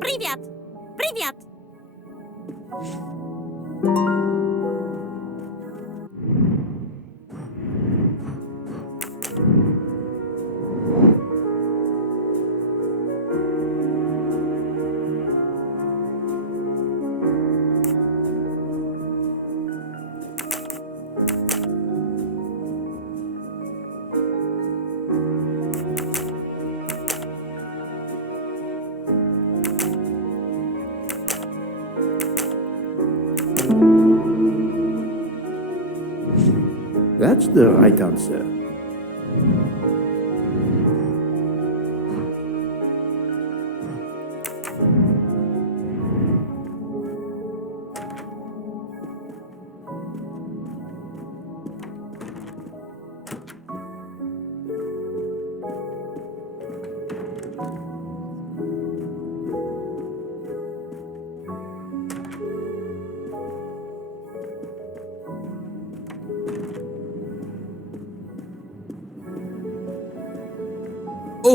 Привет! Привет! That's the right answer.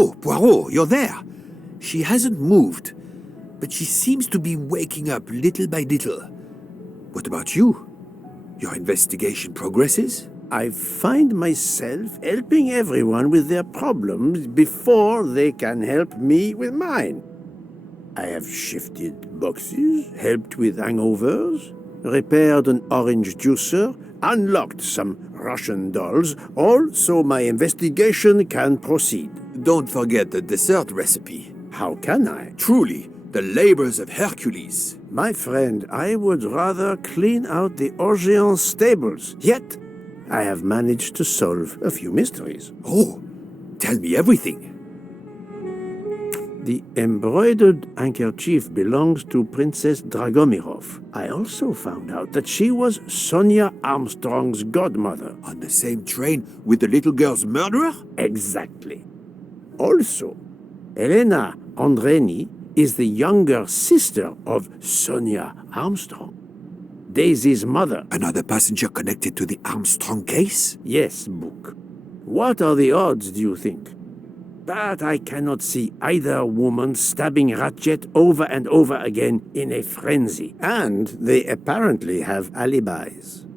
Oh, Poirot, you're there. She hasn't moved, but she seems to be waking up little by little. What about you? Your investigation progresses? I find myself helping everyone with their problems before they can help me with mine. I have shifted boxes, helped with hangovers, repaired an orange juicer, unlocked some Russian dolls, all so my investigation can proceed. Don't forget the dessert recipe. How can I? Truly, the labors of Hercules. My friend, I would rather clean out the Orient stables. Yet, I have managed to solve a few mysteries. Oh, tell me everything. The embroidered handkerchief belongs to Princess Dragomirov. I also found out that she was Sonia Armstrong's godmother. On the same train with the little girl's murderer? Exactly. Also, Elena Andreni is the younger sister of Sonia Armstrong, Daisy's mother. Another passenger connected to the Armstrong case? Yes, Book. What are the odds, do you think? But I cannot see either woman stabbing Ratchet over and over again in a frenzy. And they apparently have alibis.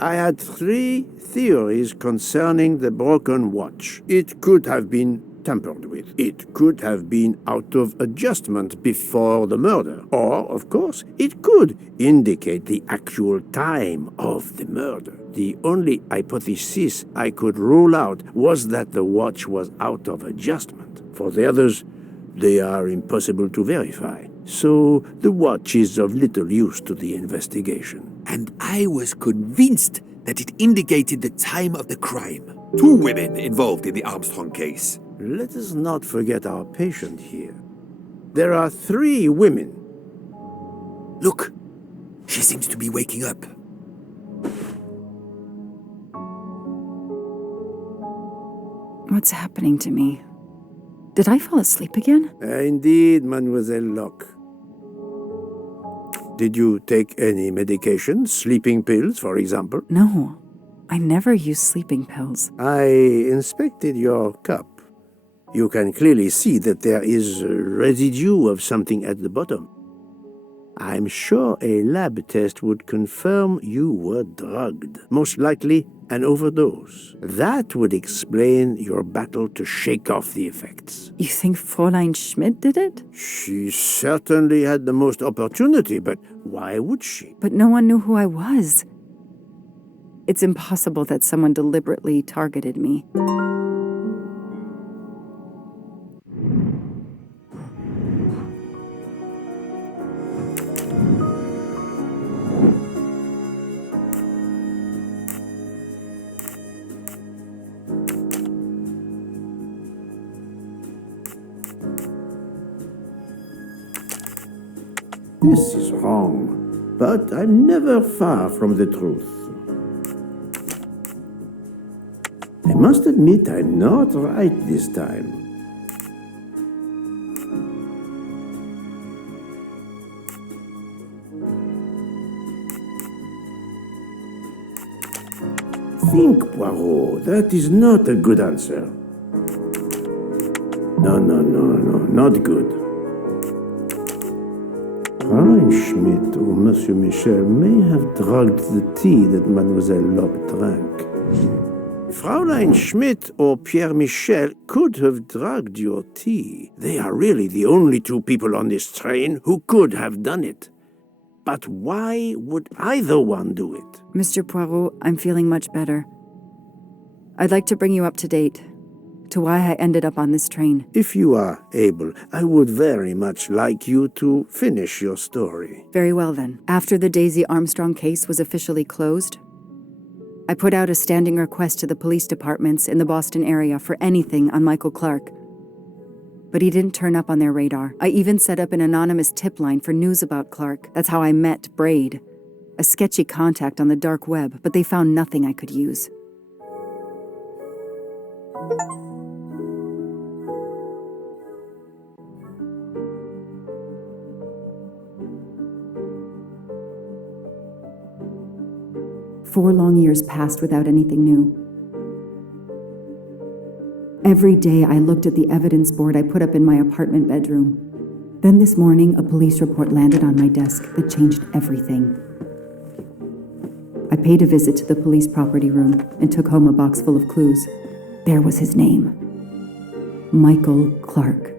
I had 3 theories concerning the broken watch. It could have been tampered with. It could have been out of adjustment before the murder. Or, of course, it could indicate the actual time of the murder. The only hypothesis I could rule out was that the watch was out of adjustment. For the others, they are impossible to verify. So the watch is of little use to the investigation. And I was convinced that it indicated the time of the crime. 2 women involved in the Armstrong case. Let us not forget our patient here. There are 3 women. Look, she seems to be waking up. What's happening to me? Did I fall asleep again? Indeed, Mademoiselle Locke. Did you take any medication? Sleeping pills, for example? No, I never use sleeping pills. I inspected your cup. You can clearly see that there is a residue of something at the bottom. I'm sure a lab test would confirm you were drugged. Most likely an overdose. That would explain your battle to shake off the effects. You think Fräulein Schmidt did it? She certainly had the most opportunity, but why would she? But no one knew who I was. It's impossible that someone deliberately targeted me. This is wrong, but I'm never far from the truth. I must admit I'm not right this time. Think, Poirot, that is not a good answer. No, not good. Fräulein Schmidt or Monsieur Michel may have drugged the tea that Mademoiselle Locke drank. Fräulein Schmidt or Pierre Michel could have drugged your tea. They are really the only 2 people on this train who could have done it. But why would either one do it? Mr. Poirot, I'm feeling much better. I'd like to bring you up to date to why I ended up on this train. If you are able, I would very much like you to finish your story. Very well then. After the Daisy Armstrong case was officially closed, I put out a standing request to the police departments in the Boston area for anything on Michael Clark. But he didn't turn up on their radar. I even set up an anonymous tip line for news about Clark. That's how I met Braid, a sketchy contact on the dark web, but they found nothing I could use. Four long years passed without anything new. Every day I looked at the evidence board I put up in my apartment bedroom. Then this morning, a police report landed on my desk that changed everything. I paid a visit to the police property room and took home a box full of clues. There was his name. Michael Clark.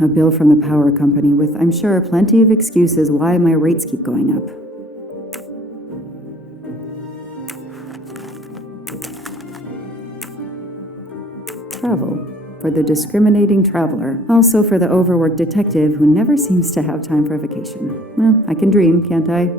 A bill from the power company with, I'm sure, plenty of excuses why my rates keep going up. Travel. For the discriminating traveler. Also for the overworked detective who never seems to have time for vacation. Well, I can dream, can't I?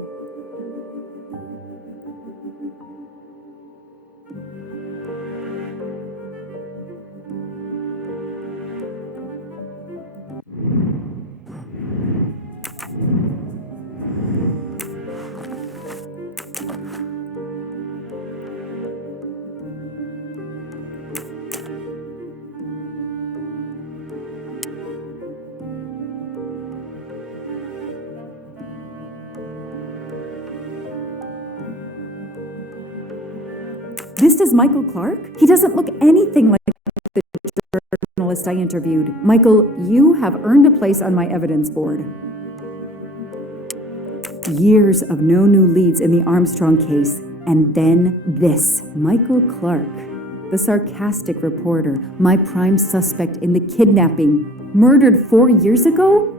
This is Michael Clark? He doesn't look anything like the journalist I interviewed. Michael, you have earned a place on my evidence board. Years of no new leads in the Armstrong case, and then this. Michael Clark, the sarcastic reporter, my prime suspect in the kidnapping, murdered 4 years ago?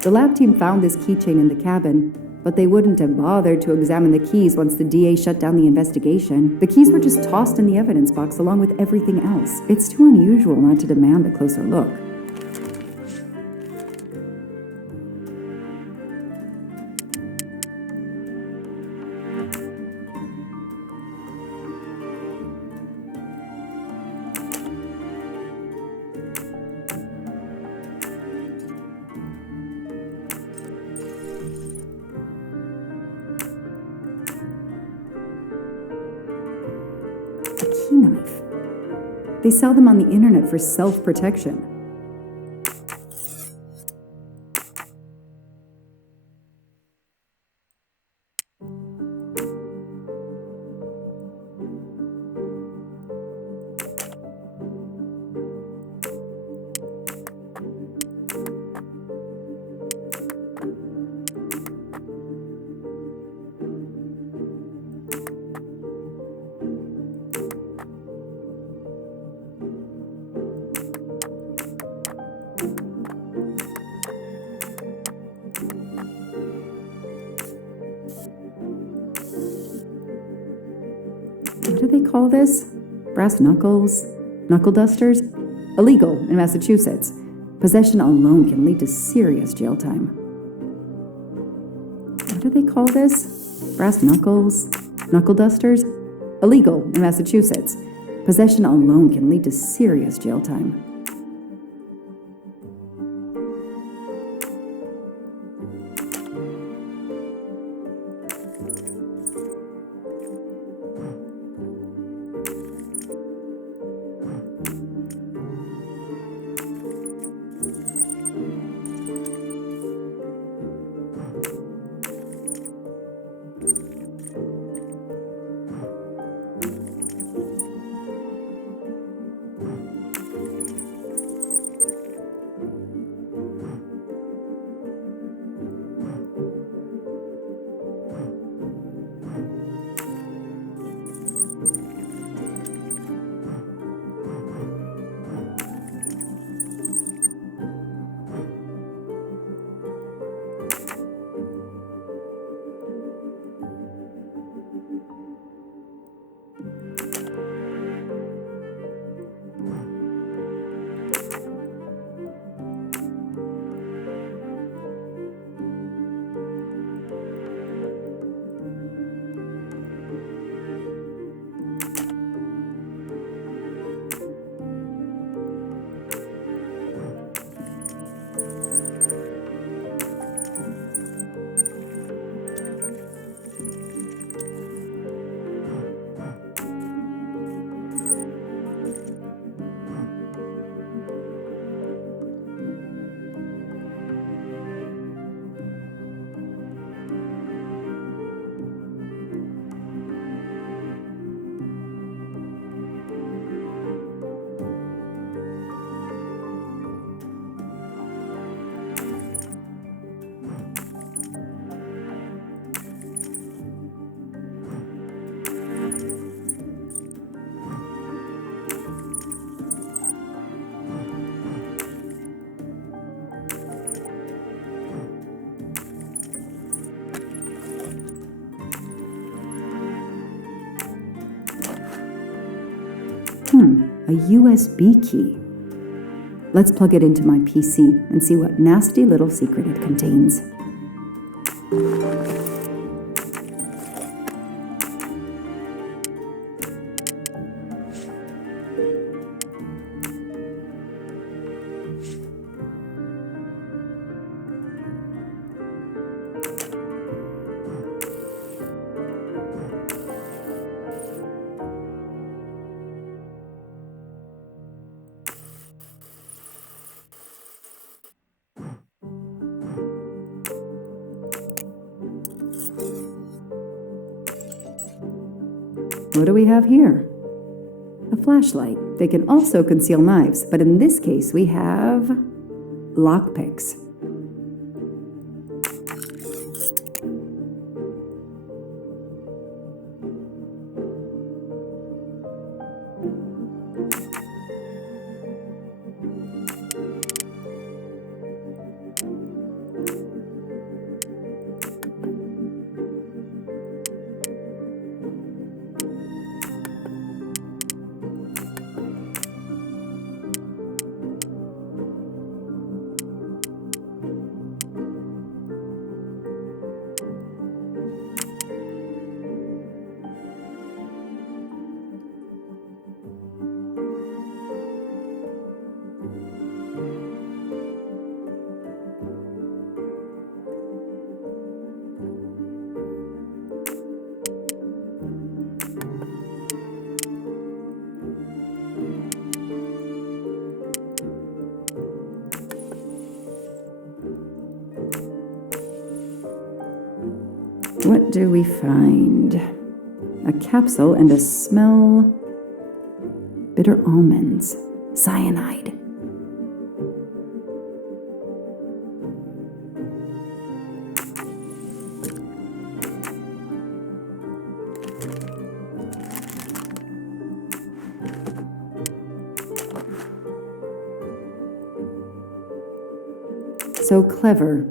The lab team found this keychain in the cabin, but they wouldn't have bothered to examine the keys once the DA shut down the investigation. The keys were just tossed in the evidence box along with everything else. It's too unusual not to demand a closer look. Key knife. They sell them on the internet for self-protection. What do they call this? Brass knuckles? Knuckle dusters? Illegal in Massachusetts. Possession alone can lead to serious jail time. What do they call this? Brass knuckles? Knuckle dusters? Illegal in Massachusetts. Possession alone can lead to serious jail time. A USB key. Let's plug it into my PC and see what nasty little secret it contains. What do we have here? A flashlight. They can also conceal knives, but in this case we have lockpicks. What do we find? A capsule and a smell. Bitter almonds. Cyanide. So clever.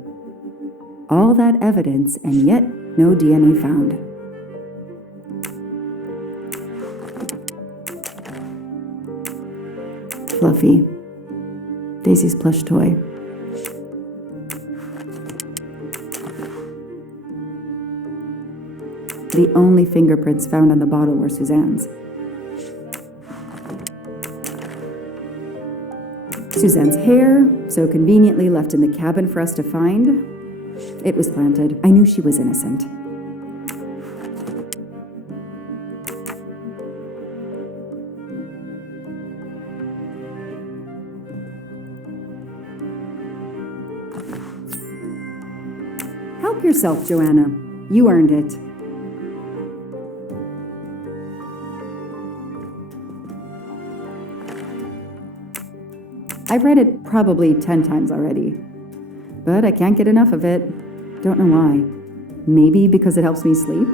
All that evidence, and yet no DNA found. Fluffy. Daisy's plush toy. The only fingerprints found on the bottle were Suzanne's. Suzanne's hair, so conveniently left in the cabin for us to find. It was planted. I knew she was innocent. Help yourself, Joanna. You earned it. I've read it probably 10 times already, but I can't get enough of it. Don't know why. Maybe because it helps me sleep?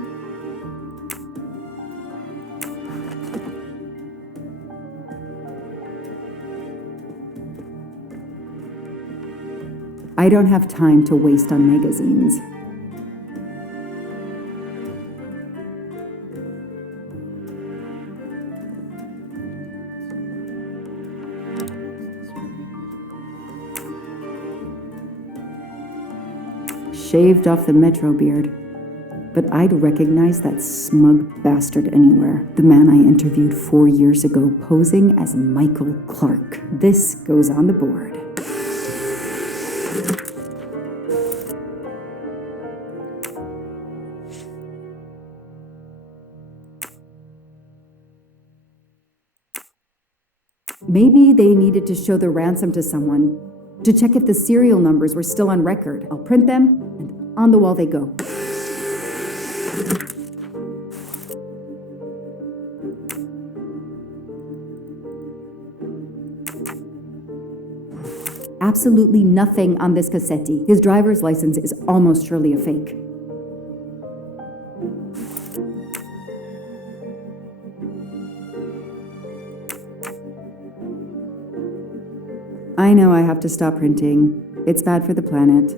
I don't have time to waste on magazines. Shaved off the Metro beard. But I'd recognize that smug bastard anywhere. The man I interviewed 4 years ago posing as Michael Clark. This goes on the board. Maybe they needed to show the ransom to someone, to check if the serial numbers were still on record. I'll print them, and on the wall they go. Absolutely nothing on this Cassetti. His driver's license is almost surely a fake. I know I have to stop printing. It's bad for the planet.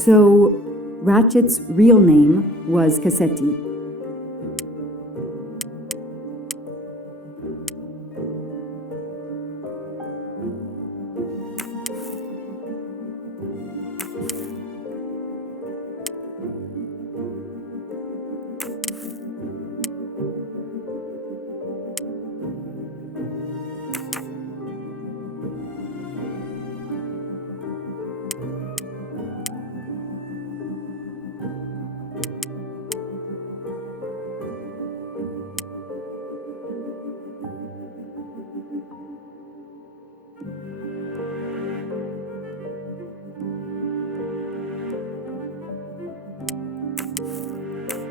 So, Ratchet's real name was Cassetti.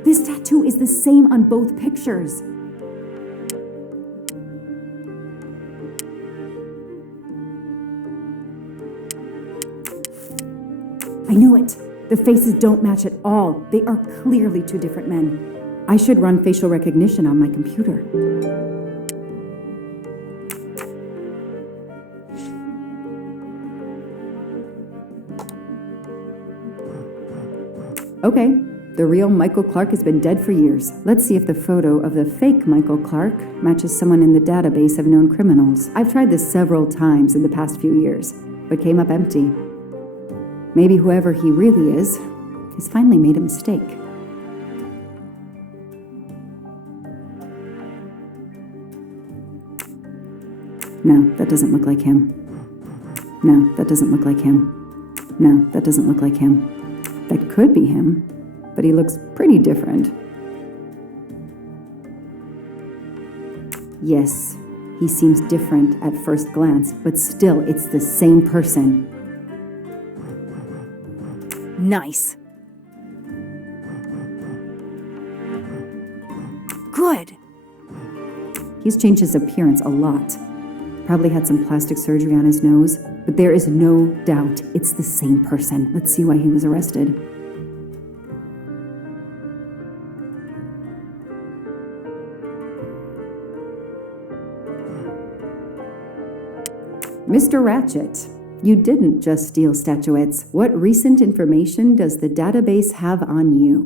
This tattoo is the same on both pictures. I knew it. The faces don't match at all. They are clearly two different men. I should run facial recognition on my computer. Okay. The real Michael Clark has been dead for years. Let's see if the photo of the fake Michael Clark matches someone in the database of known criminals. I've tried this several times in the past few years, but came up empty. Maybe whoever he really is has finally made a mistake. No, that doesn't look like him. No, that doesn't look like him. No, that doesn't look like him. That could be him, but he looks pretty different. Yes, he seems different at first glance, but still, it's the same person. Nice. Good. He's changed his appearance a lot. Probably had some plastic surgery on his nose, but there is no doubt it's the same person. Let's see why he was arrested. Mr. Ratchet, you didn't just steal statuettes. What recent information does the database have on you?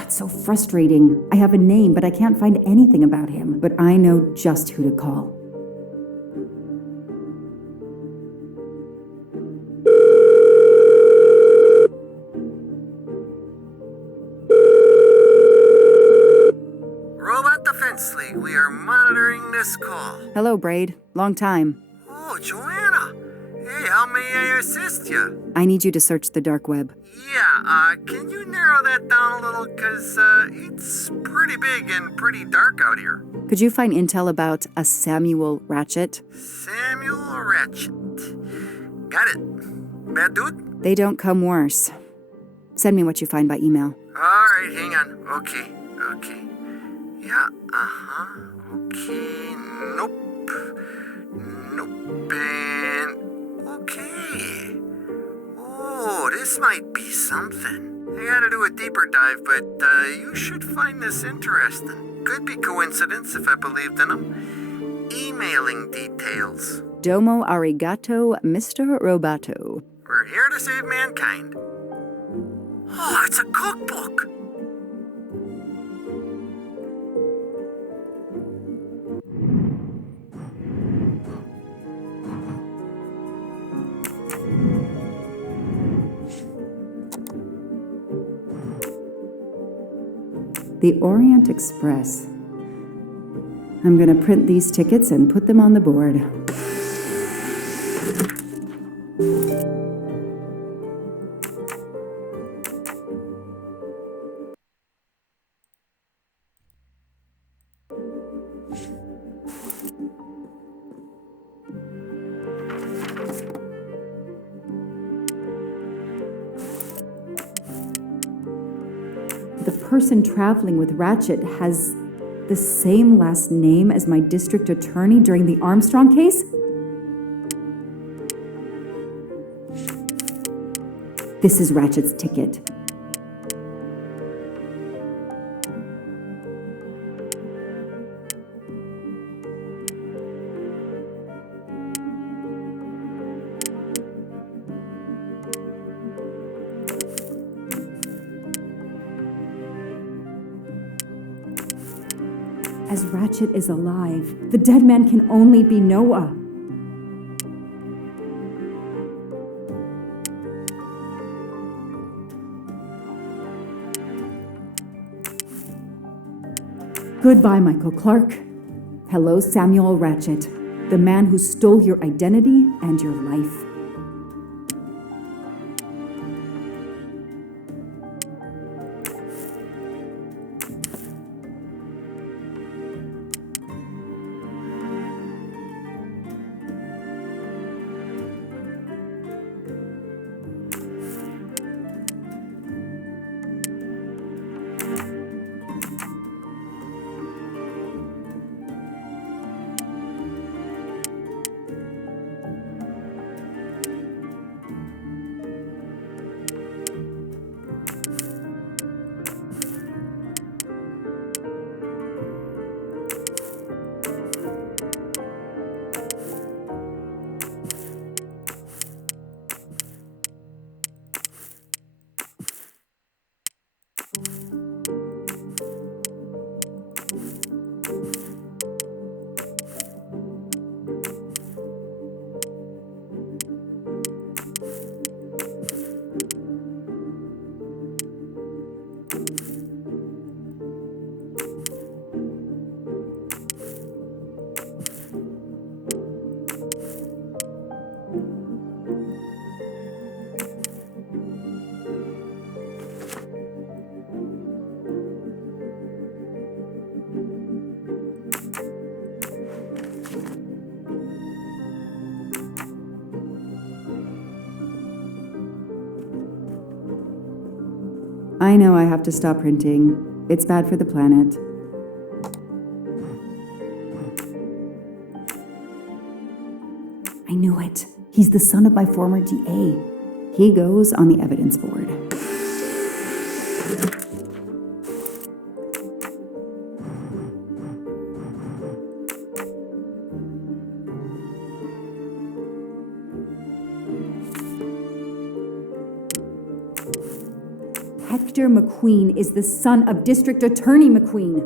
It's so frustrating. I have a name, but I can't find anything about him. But I know just who to call. We are monitoring this call. Hello, Braid. Long time. Oh, Joanna. Hey, how may I assist you? I need you to search the dark web. Yeah, can you narrow that down a little? Because, it's pretty big and pretty dark out here. Could you find intel about a Samuel Ratchet? Samuel Ratchet. Got it. Bad dude? They don't come worse. Send me what you find by email. Alright, hang on. Okay. Yeah, okay, nope, and okay. Oh, this might be something. I gotta do a deeper dive, but you should find this interesting. Could be coincidence if I believed in them. Emailing details. Domo arigato, Mr. Roboto. We're here to save mankind. Oh, it's a cookbook. The Orient Express. I'm gonna print these tickets and put them on the board. The person traveling with Ratchet has the same last name as my district attorney during the Armstrong case? This is Ratchet's ticket. As Ratchet is alive, the dead man can only be Noah. Goodbye, Michael Clark. Hello, Samuel Ratchet, the man who stole your identity and your life. I know I have to stop printing. It's bad for the planet. I knew it. He's the son of my former DA. He goes on the evidence board. Hector McQueen is the son of District Attorney McQueen.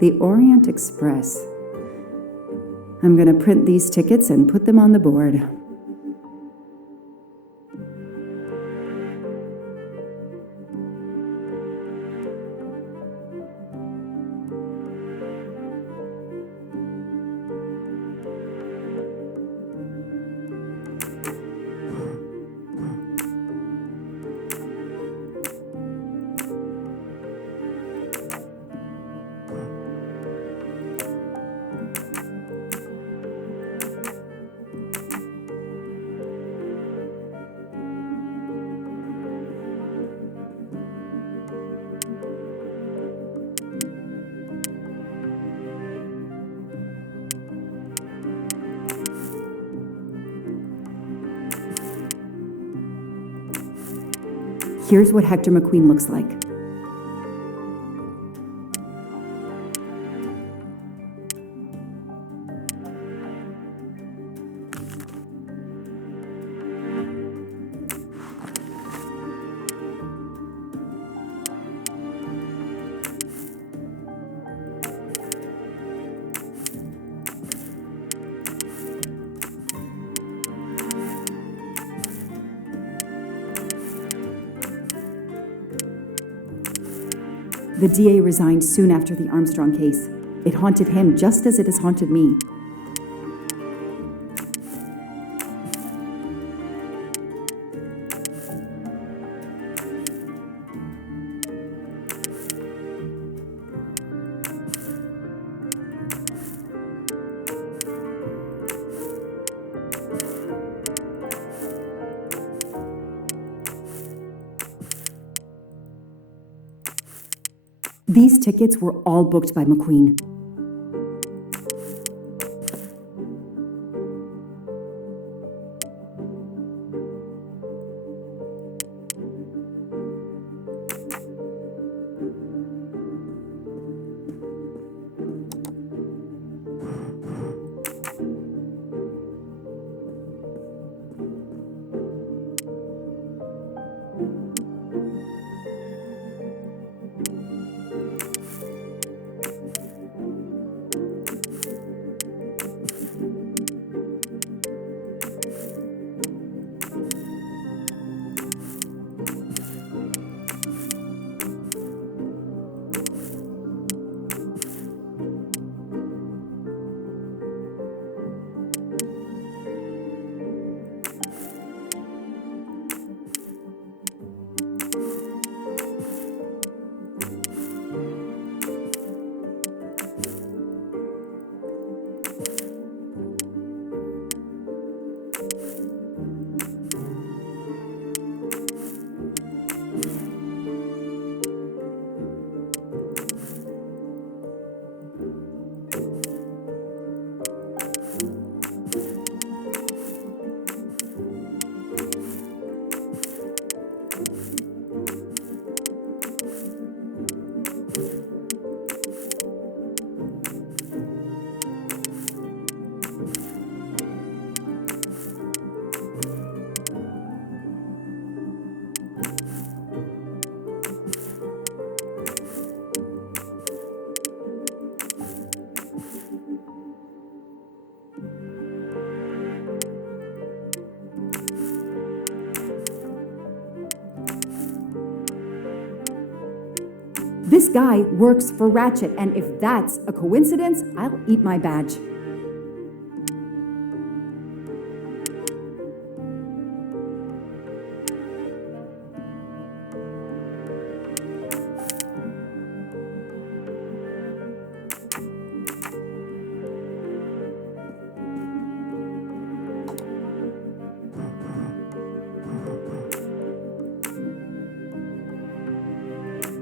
The Orient Express. I'm going to print these tickets and put them on the board. Here's what Hector McQueen looks like. The DA resigned soon after the Armstrong case. It haunted him just as it has haunted me. These tickets were all booked by McQueen. This guy works for Ratchet, and if that's a coincidence, I'll eat my badge.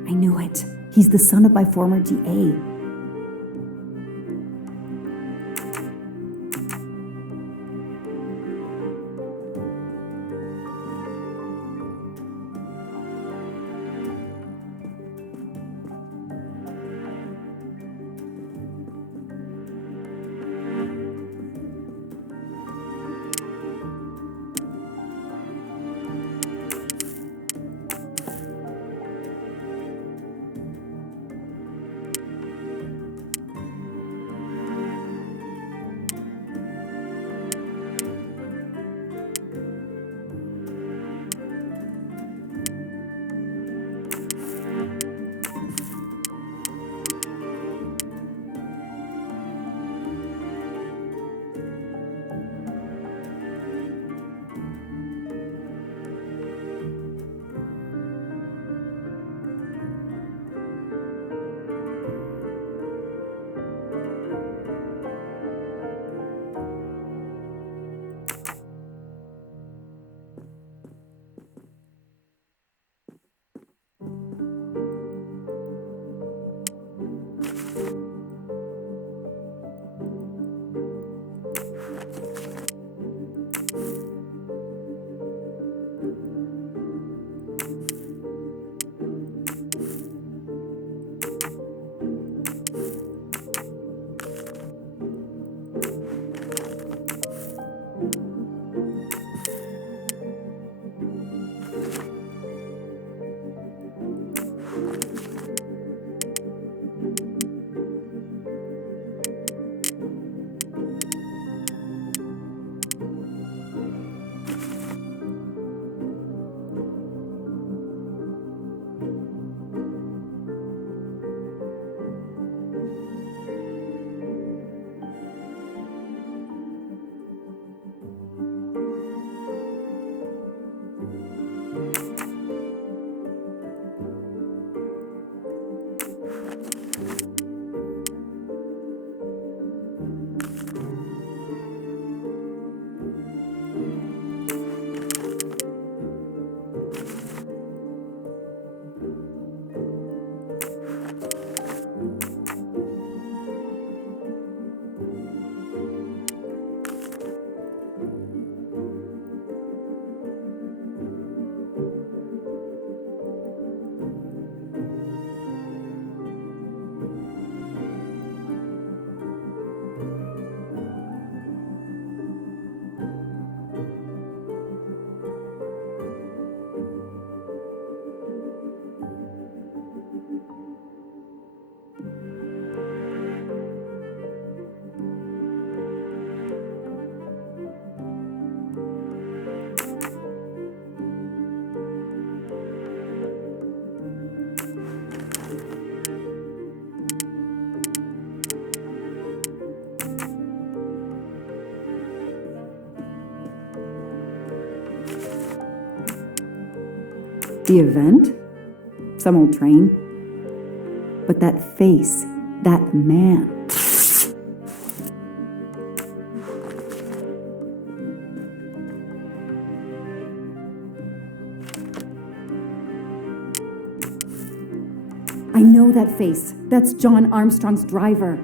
I knew it. He's the son of my former DA. The event? Some old train. But that face, that man. I know that face. That's John Armstrong's driver.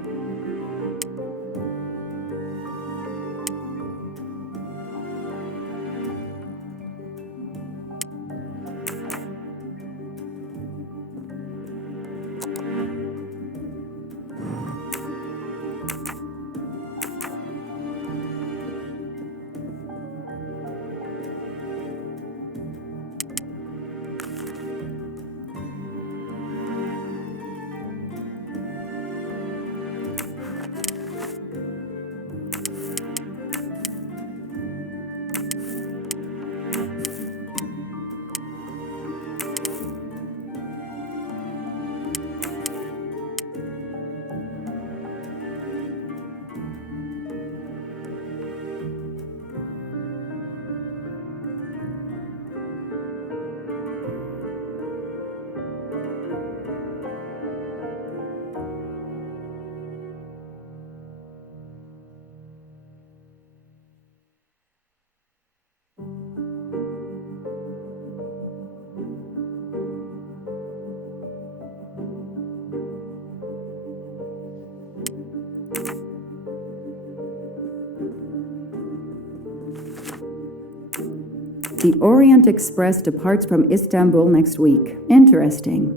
The Orient Express departs from Istanbul next week. Interesting.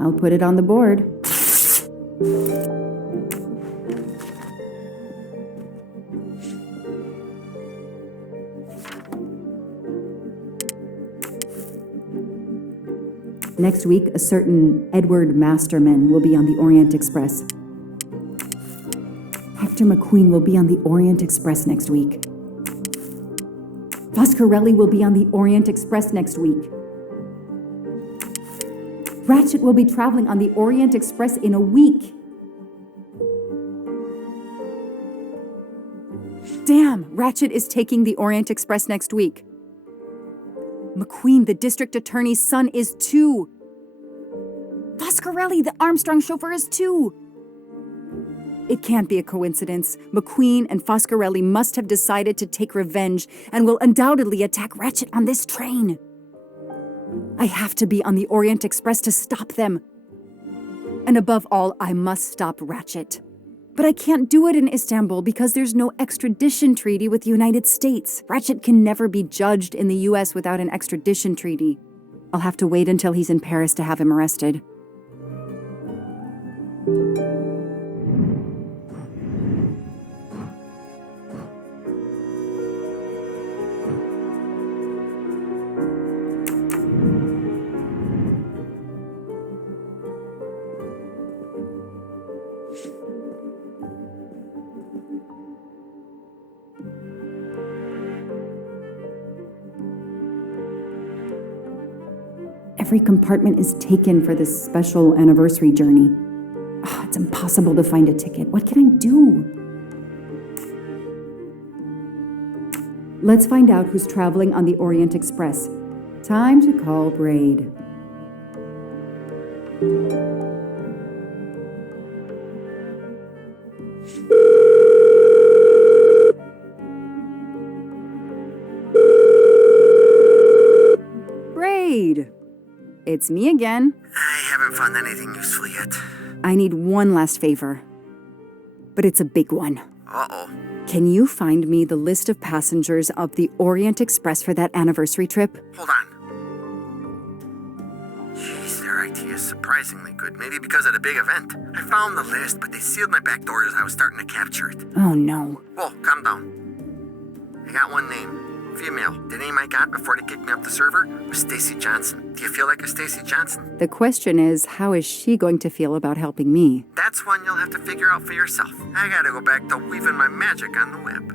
I'll put it on the board. Next week, a certain Edward Masterman will be on the Orient Express. Hector McQueen will be on the Orient Express next week. Foscarelli will be on the Orient Express next week. Ratchet will be traveling on the Orient Express in a week. Damn, Ratchet is taking the Orient Express next week. McQueen, the district attorney's son, is too. Foscarelli, the Armstrong chauffeur, is too. It can't be a coincidence. McQueen and Foscarelli must have decided to take revenge and will undoubtedly attack Ratchet on this train. I have to be on the Orient Express to stop them. And above all, I must stop Ratchet. But I can't do it in Istanbul because there's no extradition treaty with the United States. Ratchet can never be judged in the US without an extradition treaty. I'll have to wait until he's in Paris to have him arrested. Every compartment is taken for this special anniversary journey. It's impossible to find a ticket. What can I do? Let's find out who's traveling on the Orient Express. Time to call Braid. Braid! It's me again. I haven't found anything useful yet. I need one last favor. But it's a big one. Uh-oh. Can you find me the list of passengers of the Orient Express for that anniversary trip? Hold on. Jeez, their IT is surprisingly good. Maybe because of the big event. I found the list, but they sealed my back door as I was starting to capture it. Oh, no. Whoa, calm down. I got one name. Female. The name I got before they kicked me off the server was Stacy Johnson. Do you feel like a Stacy Johnson? The question is, how is she going to feel about helping me? That's one you'll have to figure out for yourself. I gotta go back to weaving my magic on the web.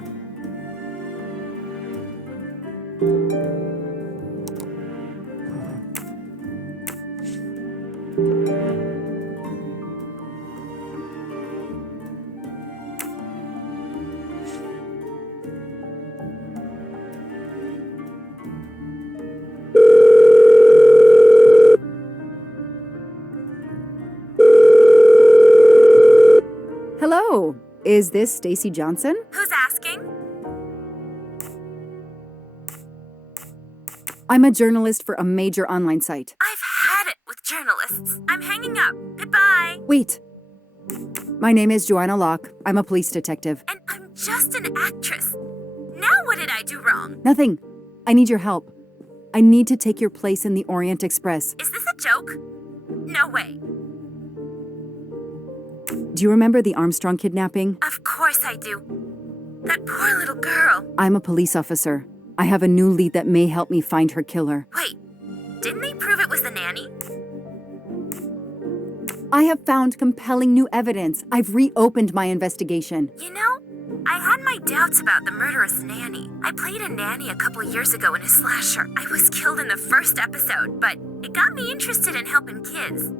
Hello, is this Stacy Johnson? Who's asking? I'm a journalist for a major online site. I've had it with journalists. I'm hanging up. Goodbye. Wait. My name is Joanna Locke. I'm a police detective. And I'm just an actress. Now what did I do wrong? Nothing. I need your help. I need to take your place in the Orient Express. Is this a joke? No way. Do you remember the Armstrong kidnapping? Of course I do. That poor little girl. I'm a police officer. I have a new lead that may help me find her killer. Wait, didn't they prove it was the nanny? I have found compelling new evidence. I've reopened my investigation. You know, I had my doubts about the murderous nanny. I played a nanny a couple years ago in a slasher. I was killed in the first episode, but it got me interested in helping kids.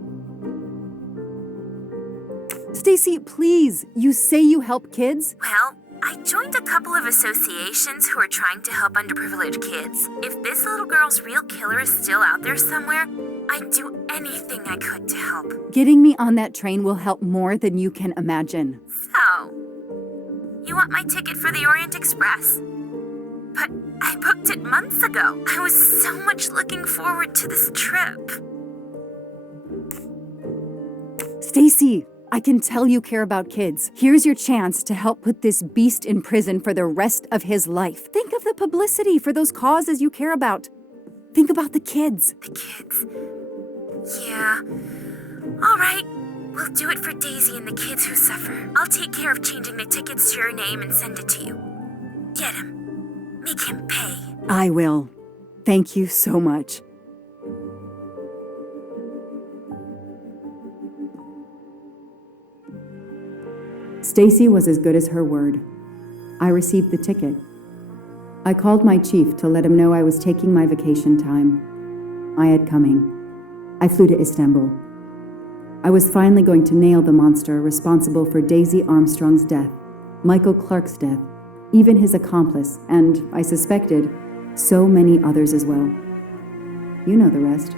Stacy, please. You say you help kids? Well, I joined a couple of associations who are trying to help underprivileged kids. If this little girl's real killer is still out there somewhere, I'd do anything I could to help. Getting me on that train will help more than you can imagine. So, you want my ticket for the Orient Express? But I booked it months ago. I was so much looking forward to this trip. Stacy, I can tell you care about kids. Here's your chance to help put this beast in prison for the rest of his life. Think of the the publicity for those causes you care about. Think about the kids. The kids. Yeah. All right. We'll do it for Daisy and the kids who suffer. I'll take care of changing the tickets to your name and send it to you. Get him. Make him pay. I will. Thank you so much. Stacy was as good as her word. I received the ticket. I called my chief to let him know I was taking my vacation time. I had coming. I flew to Istanbul. I was finally going to nail the monster responsible for Daisy Armstrong's death, Michael Clark's death, even his accomplice, and, I suspected, so many others as well. You know the rest.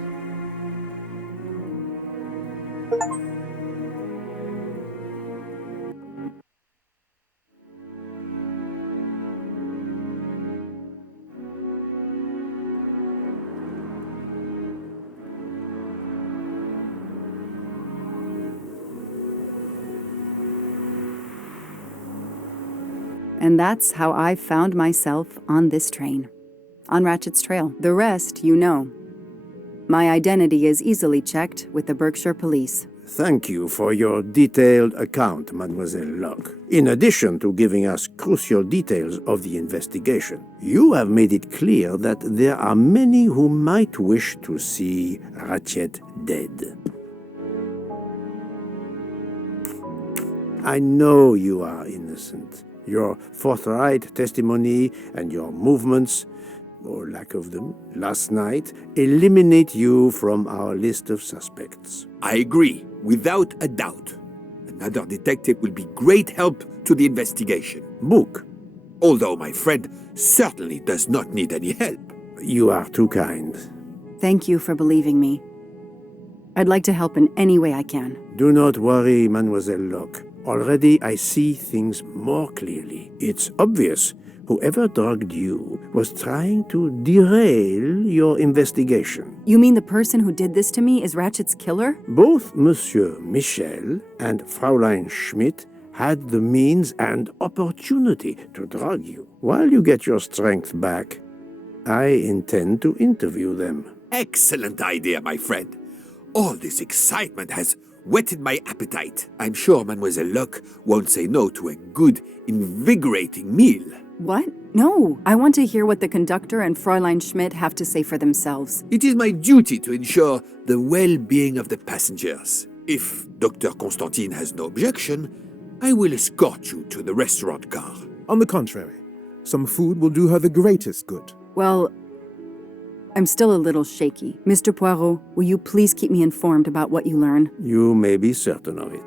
And that's how I found myself on this train. On Ratchet's trail. The rest, you know. My identity is easily checked with the Berkshire Police. Thank you for your detailed account, Mademoiselle Locke. In addition to giving us crucial details of the investigation, you have made it clear that there are many who might wish to see Ratchet dead. I know you are innocent. Your forthright testimony and your movements, or lack of them, last night, eliminate you from our list of suspects. I agree, without a doubt. Another detective will be great help to the investigation. Book. Although my friend certainly does not need any help. You are too kind. Thank you for believing me. I'd like to help in any way I can. Do not worry, Mademoiselle Locke. Already I see things more clearly. It's obvious whoever drugged you was trying to derail your investigation. You mean the person who did this to me is Ratchet's killer? Both Monsieur Michel and Fräulein Schmidt had the means and opportunity to drug you. While you get your strength back, I intend to interview them. Excellent idea, my friend. All this excitement has whetted my appetite. I'm sure Mademoiselle Locke won't say no to a good, invigorating meal. What? No. I want to hear what the conductor and Fräulein Schmidt have to say for themselves. It is my duty to ensure the well-being of the passengers. If Dr. Constantine has no objection, I will escort you to the restaurant car. On the contrary, some food will do her the greatest good. Well, I'm still a little shaky. Mr. Poirot, will you please keep me informed about what you learn? You may be certain of it.